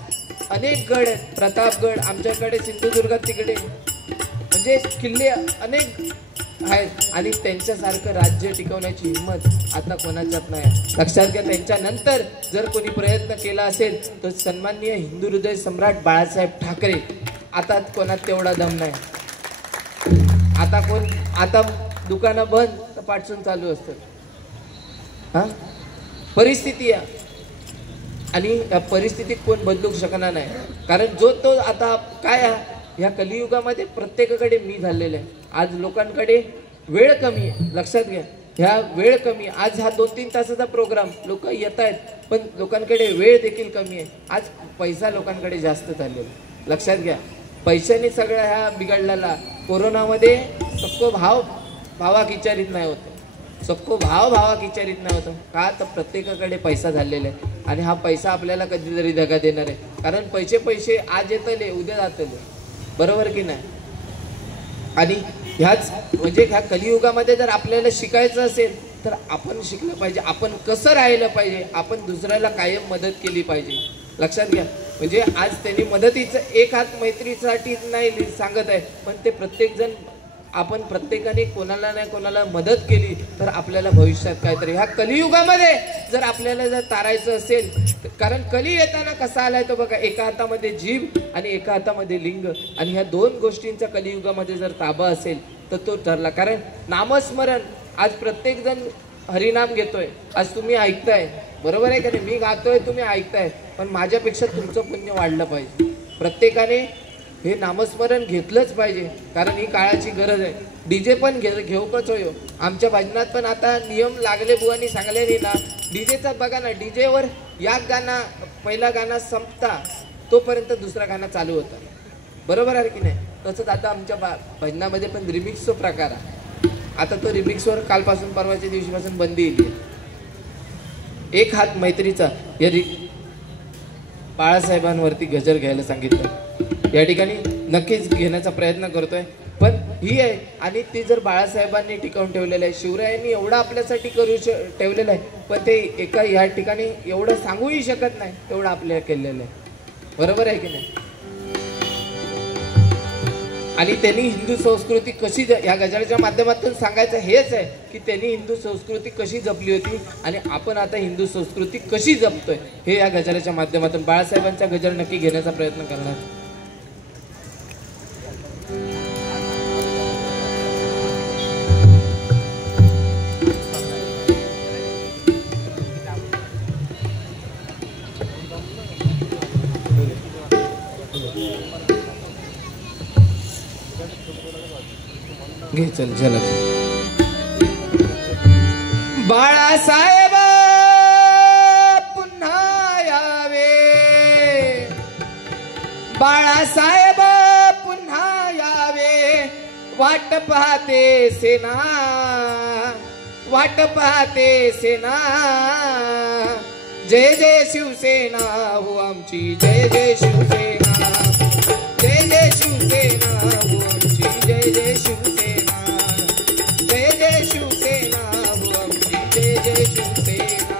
अनेक गड प्रतापगड आमच्याकडे सिंधुदुर्गात तिकडे म्हणजे किल्ले अनेक आहेत आणि त्यांच्यासारखं राज्य टिकवण्याची हिंमत आता कोणाच्यात नाही. लक्षात घ्या त्यांच्या नंतर जर कोणी प्रयत्न केला असेल तर सन्माननीय हिंदू हृदय सम्राट बाळासाहेब ठाकरे. आता कोणात तेवढा दम नाही. आता कोण आता दुकानं बंद तर पाठसून चालू असतं. हा परिस्थिती आहे आणि या परिस्थितीत कोण बदलू शकणार नाही. कारण जो तो आता काय ह्या कलियुगामध्ये प्रत्येकाकडे मी झालेलं आहे. आज लोकांकडे वेळ कमी आहे. लक्षात घ्या ह्या वेळ कमी. आज हा 2-3 तासाचा प्रोग्राम लोक येत आहेत पण लोकांकडे वेळ देखील कमी आहे. आज पैसा लोकांकडे जास्त झालेला. लक्षात घ्या पैशाने सगळ्या ह्या बिघडलेला. कोरोनामध्ये सक्को भाव भावाक विचारित नाही होतं. सक्को भाव भावाक विचारित नाही होतं का तर प्रत्येकाकडे पैसा झालेला आहे आणि हा पैसा आपल्याला कधीतरी दगा देणार आहे. कारण पैसे आज येतले उद्या जातले. बरोबर की नाही. आणि ह्याच म्हणजे ह्या कलियुगामध्ये जर आपल्याला शिकायचं असेल तर आपण शिकलं पाहिजे. आपण कसं राहिलं पाहिजे. आपण दुसऱ्याला कायम मदत केली पाहिजे. लक्षात घ्या म्हणजे आज त्यांनी मदतीचं एक हात मैत्रीसाठी नाही सांगत आहे पण ते प्रत्येक जण आपण प्रत्येकाने कोणाला नाही कोणाला मदत केली तर आपल्याला भविष्यात काहीतरी ह्या कलियुगामध्ये जर आपल्याला जर तारायचं असेल, कारण कली येताना कसा आलाय तो बघा, एका हातामध्ये जीभ आणि एका हातामध्ये लिंग, आणि ह्या दोन गोष्टींचा कलियुगामध्ये जर ताबा असेल तर तो ठरला. कारण नामस्मरण आज प्रत्येक जण हरिनाम घेतोय, आज तुम्ही ऐकताय, बरोबर आहे का नाही? मी गातोय, तुम्ही ऐकताय, पण माझ्यापेक्षा तुमचं पुण्य वाढलं पाहिजे. प्रत्येकाने हे नामस्मरण घेतलंच पाहिजे, कारण ही काळाची गरज आहे. डीजे पण घेऊ कच होय. आमच्या भजनात पण आता नियम लागले, बुवानी सांगले ना, डीजेचा बघा ना, डीजेवर या गाणं पहिला गाणं संपता तोपर्यंत दुसरा गाणं चालू होता, बरोबर आहे की नाही? तसंच आता आमच्या भजनामध्ये पण रिमिक्सचा प्रकार आहे. आता तो रिमिक्सवर कालपासून परवाच्या दिवशीपासून बंदी येते. एक हात मैत्रीचा या बाळासाहेबांवरती गजर घ्यायला सांगितलं, या ठिकाणी नक्कीच घेण्याचा प्रयत्न करतोय. पण ही आहे आणि ती जर बाळासाहेबांनी टिकवून ठेवलेलं आहे, शिवरायांनी एवढं आपल्यासाठी ठेवलेलं आहे, पण ते एका या ठिकाणी एवढं सांगूही शकत नाही तेवढं आपल्याला केलेलं आहे, बरोबर आहे की नाही? आणि त्यांनी हिंदू संस्कृती कशी, या गजराच्या माध्यमातून सांगायचं हेच आहे की त्यांनी हिंदू संस्कृती कशी जपली होती आणि आपण आता हिंदू संस्कृती कशी जपतोय हे या गजराच्या माध्यमातून बाळासाहेबांचा गजर नक्की घेण्याचा प्रयत्न करणार. घे चल झलक. बाळासाहेब पुन्हा यावे, बाळासाहेब पुन्हा यावे, वाट पाहते सेना, वाट पाहते सेना, जय जय शिवसेना हो आमची, जय जय शिवसेना, जय जय शिवसेना हो आमची, जय जय शिवसेना, जय जय शिवसेना हो आमची, जय जय शिवसेना.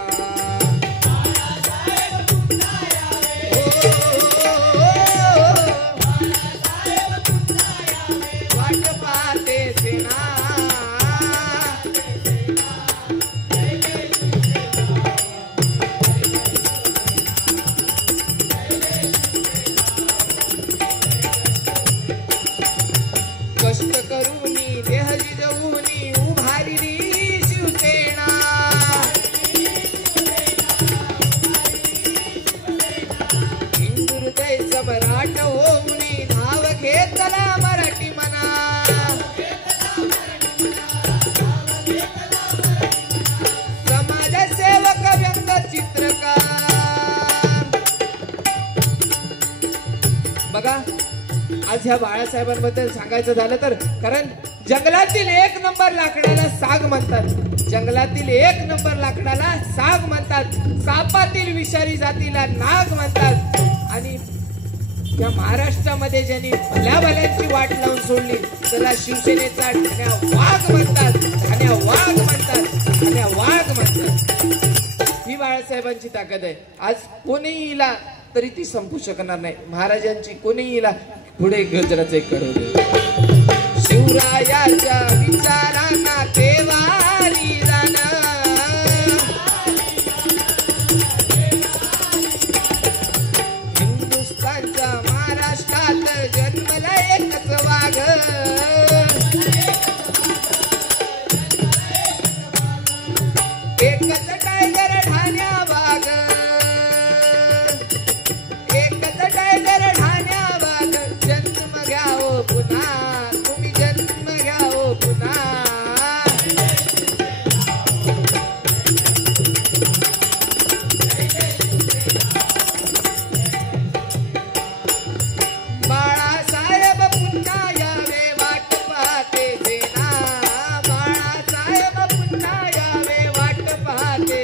वाट पाहते सेना, कष्ट करूनी देह जिजवूनी उभारिली शिवसेना, हिंदू हृदय सम्राट होऊनी नाव घेतला मराठी मना, समाजसेवक व्यंग चित्रकार. बघा आज ह्या बाळासाहेबांबद्दल सांगायचं झालं तर, कारण जंगलातील एक नंबर लाकडाला साग म्हणतात, जंगलातील एक नंबर लाकडाला साग म्हणतात, सापातील विषारी जातीला नाग म्हणतात. आणि या महाराष्ट्रामध्ये ज्यांनी भल्या भल्यांची वाट लावून सोडली त्याला शिवसेनेचा वाघ म्हणतात, आणि वाघ म्हणतात, आणि वाघ म्हणतात. ही बाळासाहेबांची ताकद आहे. आज कोणीही हिला तरी ती संपू शकणार नाही. महाराजांची कोणीही हिला पुढे गजराचे कडवले. शिवरायाच्या विचारांना देवारी जाणं, हिंदुस्थानच्या महाराष्ट्रात जन्मला एकच वाघ, एकच टायगर ठाण्या वाघ, एकच टायगर ठाण्या वाघ. जन्म घ्यावो पुन्हा, तुम्ही जन्म घ्यावो पुन्हा. बाळासाहेब पुन्हा यावे, वाट पाहते सेना, बाळासाहेब पुन्हा यावे, वाट पाहते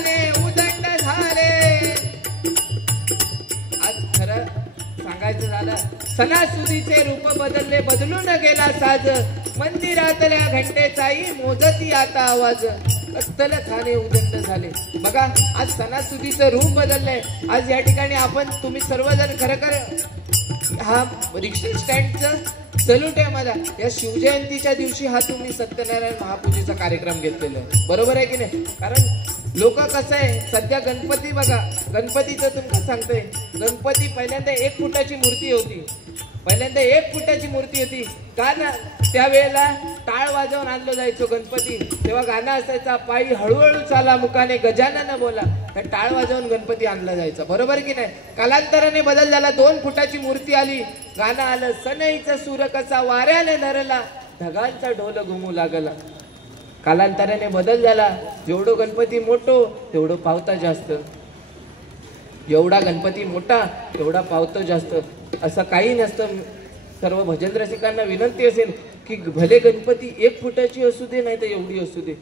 खाणे उदंड झाले. आज खरं सांगायचं झालं सणासुदीचे रूप बदलले, बदलून गेला साज. मंदिरातल्या घंटेचाही मोजती आता आवाज. कत्तल खाणे उदंड झाले. बघा आज सणासुदीचं रूप बदललंय. आज या ठिकाणी आपण तुम्ही सर्वजण खरं हा रिक्षा स्टँडचं सल्यूट आहे मला. या शिवजयंतीच्या दिवशी हा तुम्ही सत्यनारायण महापूजेचा कार्यक्रम घेतलेला आहे, बरोबर आहे की नाही? कारण लोक कसं आहे सध्या गणपती बघा, गणपतीचं तुमचं सांगतोय, गणपती पहिल्यांदा 1 फुटाची मूर्ती होती. पहिल्यांदा 1 फुटाची मूर्ती होती. कारण त्यावेळेला टाळ वाजवून आणलं जायचो गणपती. तेव्हा गाणं असायचा, पायी हळूहळू चाला मुखाने गजानन बोला. त्या टाळ वाजवून गणपती आणला जायचा, बरोबर की नाही? कालांतराने बदल झाला. 2 फुटाची मूर्ती आली, गाणं आलं, सनईचा सूर कसा वाऱ्याने धरला, ढगांचा ढोल घुमू लागला. कालांतराने बदल झाला. जेवढं गणपती मोठो तेवढं पावता जास्त. जेवढा गणपती मोठा तेवढा पावतो जास्त. असं काही नसतं. सर्व भजन रसिकांना विनंती असेल की भले गणपती 1 फुटाची असू दे नाही तर एवढी असू दे,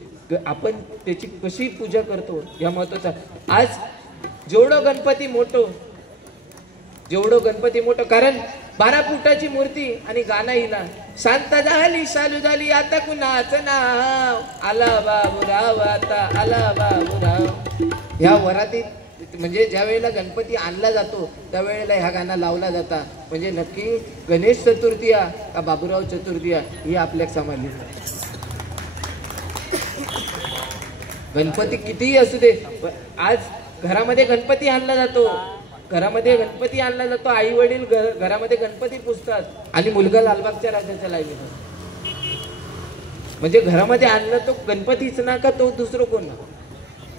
आपण त्याची कशी पूजा करतो या महत्वाचा. आज जेवढं गणपती मोठो जेवढं गणपती मोठं, कारण 12 फुटाची मूर्ती आणि गाणं येईना. शांत झाली चालू झाली आता कुणाचं नाव, आला बाबूराव आता आला बाबूराव. ह्या वरातीत म्हणजे ज्या वेळेला गणपती आणला जातो त्यावेळेला ह्या गाणं लावला जाता. म्हणजे नक्की गणेश चतुर्थीया का बाबूराव चतुर्थीया ही आपल्या समजली. गणपती कितीही असू दे, आज घरामध्ये गणपती आणला जातो. घरामध्ये गणपती आणला जातो. आई वडील घरामध्ये गणपती पुजतात आणि मुलगा लालबागच्या राजाच्या लाईनीत. म्हणजे घरामध्ये आणला तो गणपतीच ना का तो दुसरं कोण ना.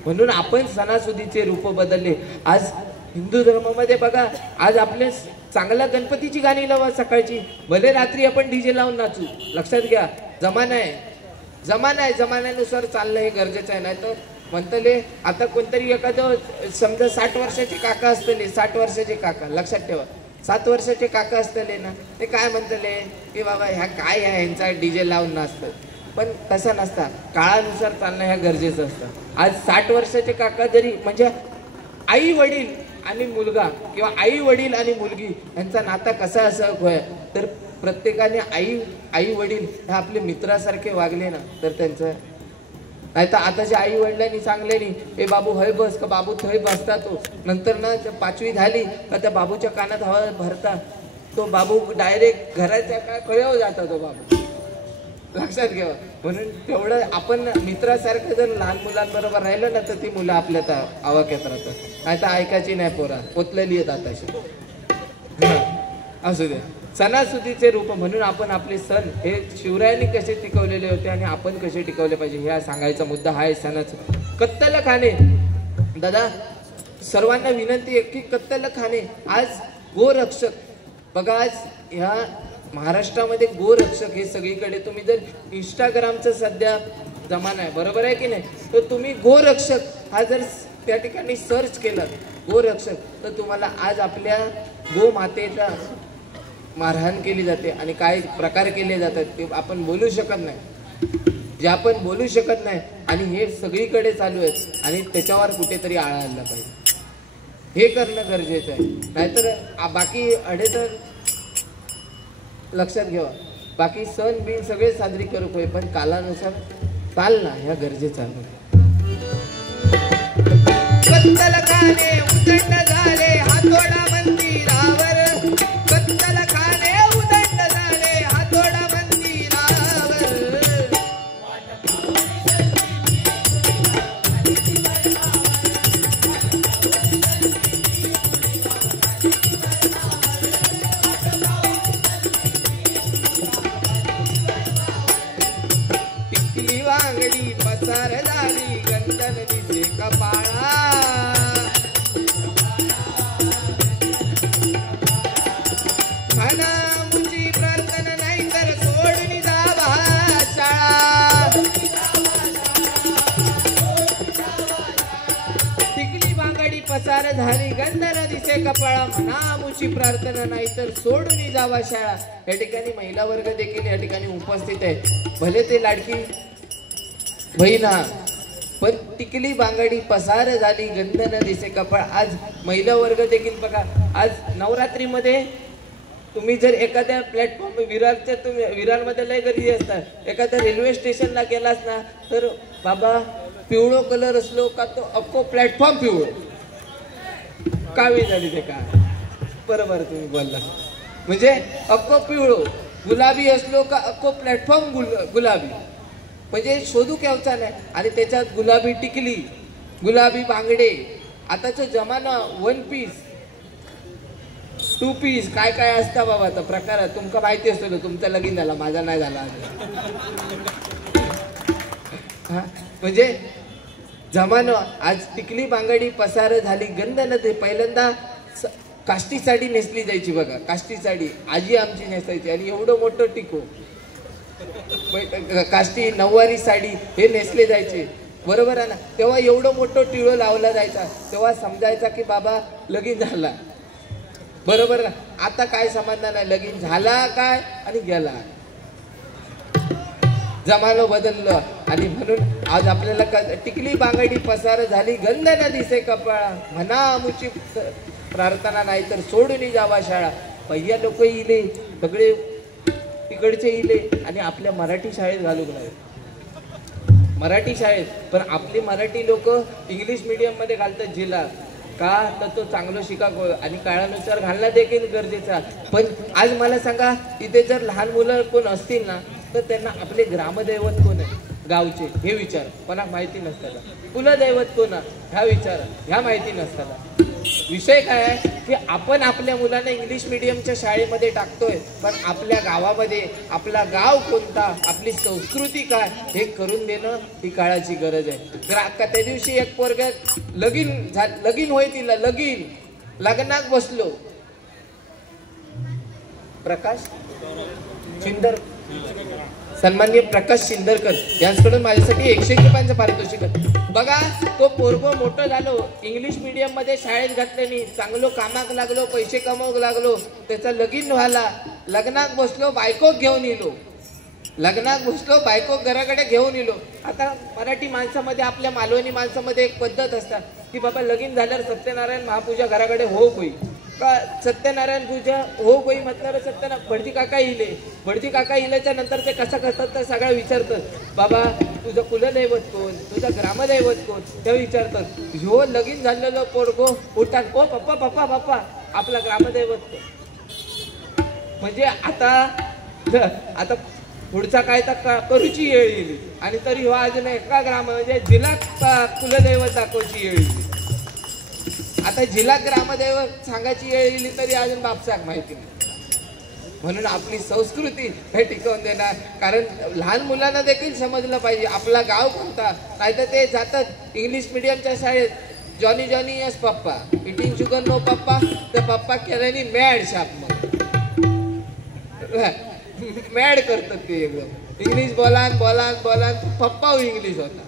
म्हणून आपण सणासुदीचे रूप बदलले. आज हिंदू धर्मामध्ये बघा, आज आपले चांगल्या गणपतीची गाणी लावा सकाळची, भले रात्री आपण डीजे लावून नाचू. लक्षात घ्या, जमाना आहे, जमाना आहे, जमान्यानुसार चालणं हे गरजेचं आहे. नाही तर म्हणतले आता कोणतरी एखादं समजा 60 वर्षाचे काका असतले, 60 वर्षाचे काका, लक्षात ठेवा 7 वर्षाचे काका असतले ना, ते काय म्हणतले की बाबा ह्या काय आहे ह्यांचा डीजे लावून नाचतं. पण तसं नसता, काळानुसार चालणं ह्या गरजेचं असतं. आज 60 वर्षाचे काका जरी म्हणजे आई वडील आणि मुलगा किंवा आई वडील आणि मुलगी यांचा नाता कसा असा होय, तर प्रत्येकाने आई वडील हे आपले मित्रासारखे वागले ना तर त्यांचं. नाही तर आताच्या आई वडिलांनी सांगले नाही हे बाबू हय बस का बाबू थय बसता. तो नंतर ना 5वी झाली का त्या बाबूच्या कानात हवा भरता, तो बाबू डायरेक्ट घराच्या काय कळव जाता तो बाबू. लक्षात घ्यावं. म्हणून तेवढं आपण मित्रासारखं जर लहान मुलांबरोबर राहिलं ना तर ती मुलं आपल्या आवाक्यात राहतात. नाही तर ऐकायची नाही, पोरा पोतलेली आहेत आताशी. असू दे. सणासुदीचे रूप म्हणून आपण आपले सण हे शिवरायांनी कसे टिकवलेले होते आणि आपण कसे टिकवले पाहिजे ह्या सांगायचा मुद्दा हा आहे सणाचा. कत्तल खाणे. दादा सर्वांना विनंती आहे की कत्तल खाणे. आज गोरक्षक बघा, आज ह्या महाराष्ट्रामध्ये गोरक्षक हे सगळीकडे. तुम्ही जर इंस्टाग्रामचं सध्या जमाना आहे, बरोबर आहे की नाही, तर तुम्ही गोरक्षक हा जर त्या ठिकाणी सर्च केलं गोरक्षक, तर तुम्हाला आज आपल्या गोमातेचा मारहाण केली जाते आणि काय प्रकार केले जातात ते आपण बोलू शकत नाही, जे आपण बोलू शकत नाही. आणि हे सगळीकडे चालू आहे आणि त्याच्यावर कुठेतरी आळा आणला पाहिजे. हे करणं गरजेचं आहे. नाहीतर बाकी अडे तर लक्षात घ्यावा, बाकी सण बिन सगळे साजरी करू होय पण कालानुसार चालणं ह्या गरजेचं आहे. कत्तल खाणे उदंड झाले हातोडा मंदिरावर, कत्तल खाणे उदंड झाले हातोडा मंदिरावर. टिकली वांगडी पसार झाली गंधन दिसे कपाळा, मुची प्रार्थना नाही तर सोडून जावा शाळा. टिकली वांगडी पसार झाली गंधन दिसे कपाळा, म्हणा मुची प्रार्थना नाही तर सोडून जावा शाळा. या ठिकाणी महिला वर्ग देखील या ठिकाणी उपस्थित आहे. भले ते लाडकी बहीण पण टिकली बांगडी पसार झाली गंध न दिसे कपाळ. आज महिला वर्ग देखील बघा, आज नवरात्रीमध्ये तुम्ही जर एखाद्या प्लॅटफॉर्म विरारमध्ये लय गर्दी असतात, एखाद्या रेल्वे स्टेशनला गेलास ना तर बाबा पिवळो कलर असलो का तो अख्खो प्लॅटफॉर्म पिवळो. कावी झाली ते का? बरोबर तुम्ही बोलला. म्हणजे अख्खो पिवळो, गुलाबी असलो का अख्खो प्लॅटफॉर्म गुलाबी. म्हणजे शोधू केवचा नाही. आणि त्याच्यात गुलाबी टिकली, गुलाबी बांगडे, आताचा जमाना वन पीस, टू पीस, काय काय असता बाबा आता प्रकार. तुमका माहिती असतो, तुमचा लगीन झाला, माझा नाही झाला. हा म्हणजे जमाना आज टिकली बांगडी पसार झाली गंध नदी. पहिल्यांदा काष्टी साडी नेसली जायची बघा, काष्टी साडी आजी आमची नेसायची. आणि एवढं मोठं टिको काष्टी नऊवारी साडी हे नेसले जायचे, बरोबर आहे ना. तेव्हा एवढं मोठं टिळो लावला जायचा, तेव्हा समजायचा की बाबा लगीन झाला, बरोबर ना. आता काय समजणार नाही, लगीन झाला काय आणि गेला. जमानो बदललं. आणि म्हणून आज आपल्याला टिकली बांगडी पसार झाली गंध न दिसे कपाळा. म्हणा आमुची प्रार्थना नाही तर सोडून जावा शाळा. पहिल्या लोक इले सगळे तिकडचे इले आणि आपल्या मराठी शाळेत घालून लागले, मराठी शाळेत. पण आपली मराठी लोक इंग्लिश मीडियम मध्ये घालतात जिल्हा का, तर तो चांगलं शिका आणि काळानुसार घालणं देखील गरजेचा. पण आज मला सांगा, इथे जर लहान मुलं कोण असतील ना तर त्यांना आपले ग्रामदैवत कोण आहे गावचे हे विचार कोणा माहिती नसतात. कुलदैवत कोण ह्या विचार ह्या माहिती नसतात. विषय काय आहे की आपण आपल्या मुलांना इंग्लिश मीडियमच्या शाळेमध्ये टाकतोय, पण आपल्या गावामध्ये आपला गाव कोणता, आपली संस्कृती काय हे करून देणं ही काळाची गरज आहे. तर आता त्या दिवशी एक पोरग लगीन होय, तिला लग्नात बसलो. प्रकाश शिंदर, सन्माननीय प्रकाश शिंदरकर यांच्याकडून माझ्यासाठी 101 रुपयांचं पारितोषिक. बघा तो पोरगो मोठं झालो, इंग्लिश मीडियम मध्ये शाळेत घातल्याने चांगलो कामाक लागलो, पैसे कमवू लागलो, त्याचा लगीन व्हायला, लग्नात बसलो, बायको घेऊन येलो, लग्नात बसलो, बायको घराकडे घेऊन येलो. आता मराठी माणसामध्ये, आपल्या मालवणी माणसामध्ये एक पद्धत असतात की बाबा लगीन झाल्यावर सत्यनारायण महापूजा घराकडे हो होई का, सत्यनारायण पूजा हो होई म्हटल्यावर सत्यनारायण भटजी काका इले, भटजी काका इल्याच्या नंतर ते कसं करतात तर सगळं विचारतात, बाबा तुझं कुलदैवत कोण, तुझं ग्रामदैवत कोण, ते विचारतात. ह्यो लगीन झालेलं पोरगो उठतात, ओ पप्पा पप्पा पप्पा आपला ग्रामदैवत कोण. म्हणजे आता पुढचा काय तर करूची येळ येईल. आणि तरी हो अजून एका ग्राम म्हणजे जिल्हा कुलदैवत दाखवची येळ येईल. आता जिल्हा ग्रामदैवत सांगायची वेळ येईल तरी अजून बापसाक माहिती नाही. म्हणून आपली संस्कृती हे टिकवून देणार, कारण लहान मुलांना देखील समजलं पाहिजे आपला गाव कोणता. नाहीतर ते जातात इंग्लिश मीडियमच्या शाळेत, जॉनी जॉनी यस पप्पा, इटिंग शुगर नो पप्पा, तर पप्पा केल्याने मॅड शाप मॅड करतात ते एकदम. इंग्लिश बोलान बोलान बोलान पप्पा इंग्लिश होता.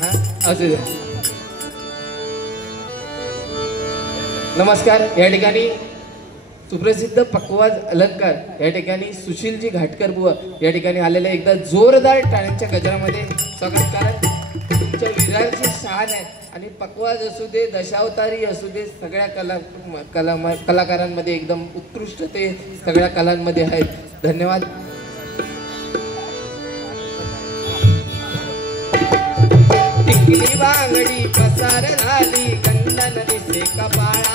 हा असं नमस्कार. या ठिकाणी सुप्रसिद्ध पक्वाज अलंकार या ठिकाणी सुशीलजी घाटकर बुवा या ठिकाणी आलेले, एकदा जोरदार टाळ्यांच्या गजरामध्ये स्वागत करा. तुमच्या विरारची शान आहे. आणि पक्वाज असू दे, दशावतारी असू दे, सगळ्या कलाकारांमध्ये एकदम उत्कृष्ट ते सगळ्या कलांमध्ये आहेत. धन्यवाद. टिकली बांगडी पसार झाली गंधन दिसे कपाळा.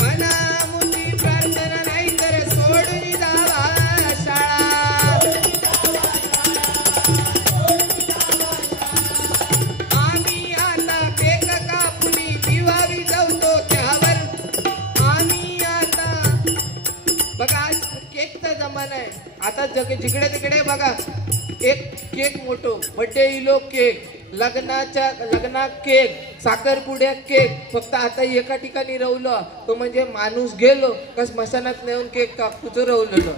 मना मुची प्रार्थना नाही तर सोडून जावा शाळा. आम्ही आता केक कापुनी दिवा विझवतो त्यावर. आम्ही आता बघा केकचा जमाना आहे. आता जिकडे तिकडे बघा एक केक मोठो, बर्थडे इलो केक, लग्नात केक, साखरपुड्यात केक. फक्त आता एका ठिकाणी रवलं तो म्हणजे माणूस गेलो का स्मशानात नेऊन केक कापूचं रवलं.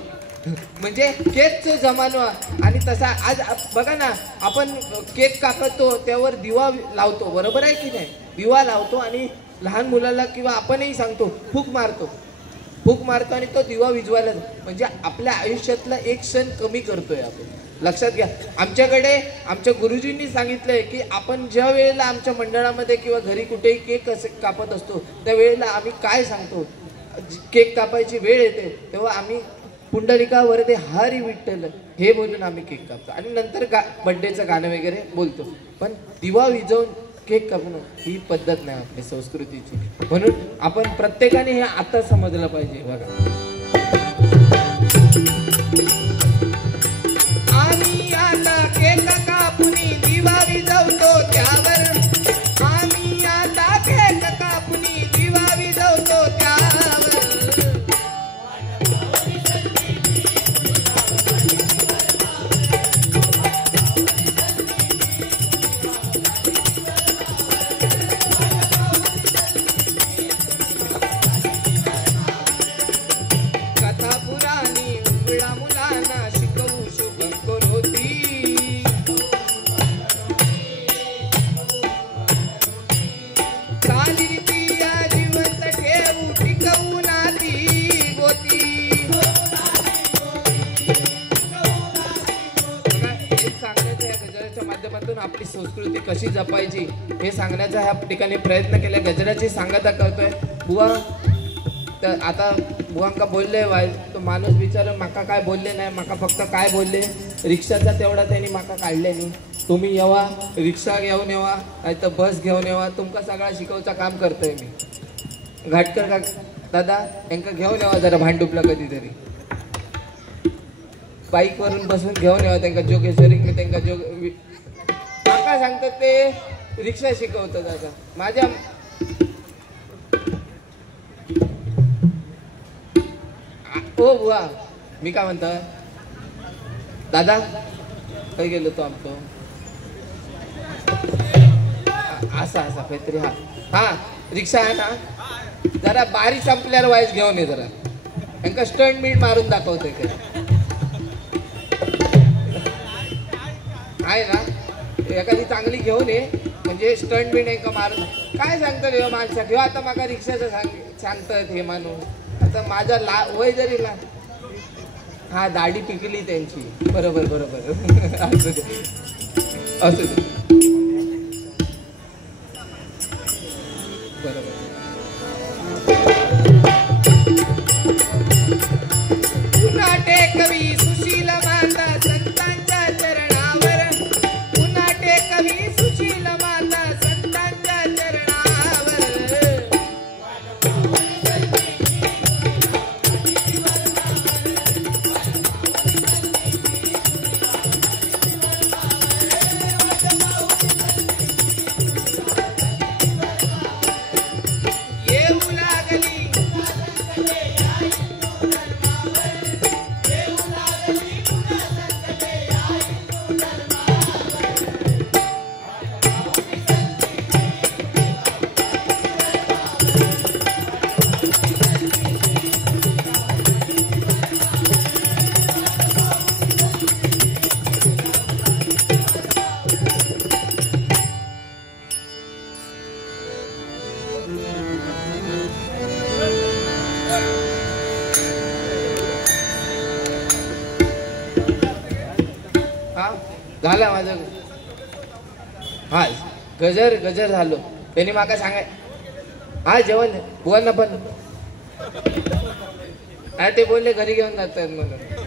म्हणजे केकचं जमाना. आणि तसा आज बघा ना, आपण केक कापतो त्यावर दिवा लावतो, बरोबर आहे की नाही. दिवा लावतो आणि लहान मुलाला किंवा आपणही सांगतो फूक मारतो. फूक मारतो आणि तो दिवा विजवायला म्हणजे आपल्या आयुष्यातला एक क्षण कमी करतोय आपण. लक्षात घ्या, आमच्याकडे आमच्या गुरुजींनी सांगितलंय की आपण ज्या वेळेला आमच्या मंडळामध्ये किंवा घरी कुठेही केक कापत असतो त्यावेळेला आम्ही काय सांगतो, केक कापायची वेळ येते तेव्हा आम्ही पुंडलिका वरदे हरी विठ्ठल हे बोलून आम्ही केक कापतो आणि नंतर बर्थडेचं गाणं वगैरे बोलतो. पण दिवा विजवून केक कापणं ही पद्धत नाही आपली संस्कृतीची. म्हणून आपण प्रत्येकाने हे आता समजलं पाहिजे. बघा, आम्ही आता केक कापुनी दिवा विजवतो त्यावर, आम्ही आता केक कापुनी दिवा विजवतो त्यावर. कथा पुराणी उघडा मुलांना शिकवू शुभम करोती, चालीरीती या जिवंत ठेवू टिकवू नाती गोती. हे सांगण्याच्या या गजराच्या माध्यमातून आपली संस्कृती कशी जपायची हे सांगण्याचा ह्या ठिकाणी प्रयत्न केला. गजराची सांगता करतोय बुवा. तर आता बुवांका बोलले वाय तो माणूस विचार माका काय बोलले नाही, माका फक्त काय बोलले रिक्षाचा तेवढा त्यांनी माका काढले नाही. तुम्ही येवा, रिक्षा घेऊन येवा नाही तर बस घेऊन येवा, तुमका सगळा शिकवचा काम करतोय मी. घाटकर का दादा यांका घेऊन यावा जरा भांडुपला कधीतरी, बाईक वरून बसून घेऊन यावा त्यांना जोगेश्वरी. मी त्यांना माका सांगतात ते रिक्षा शिकवतो दादा. माझ्या ओ बुवा मी काय म्हणतो दादा काही गेलो तो आमचं असा असा काहीतरी. हा हा रिक्षा आहे ना, जरा बारी संपल्यावर वाईस घेऊन ये जरा, यांका स्टंट मीट मारून दाखवतोय काय आहे ना. एखादी चांगली घेऊन ये म्हणजे स्टंट मीट यांका मारून. काय सांगतो रे माणसा किंवा आता माका रिक्षाचं सांगतात हे माणूस. आता माझा वय जरी हा दाढी पिकली त्यांची, बरोबर बरोबर असू दे असू दे बरोबर. पुन्हा टेकवी सुशील माता संतांच्या चरणावर, पुन्हा टेकवी सुशील माता संतांच्या चरणावर. झाला माझं. हा गजर गजर झालो त्यांनी माका सांगाय हा जेवण बुवांना पण ते बोलले घरी घेऊन जातात म्हणून.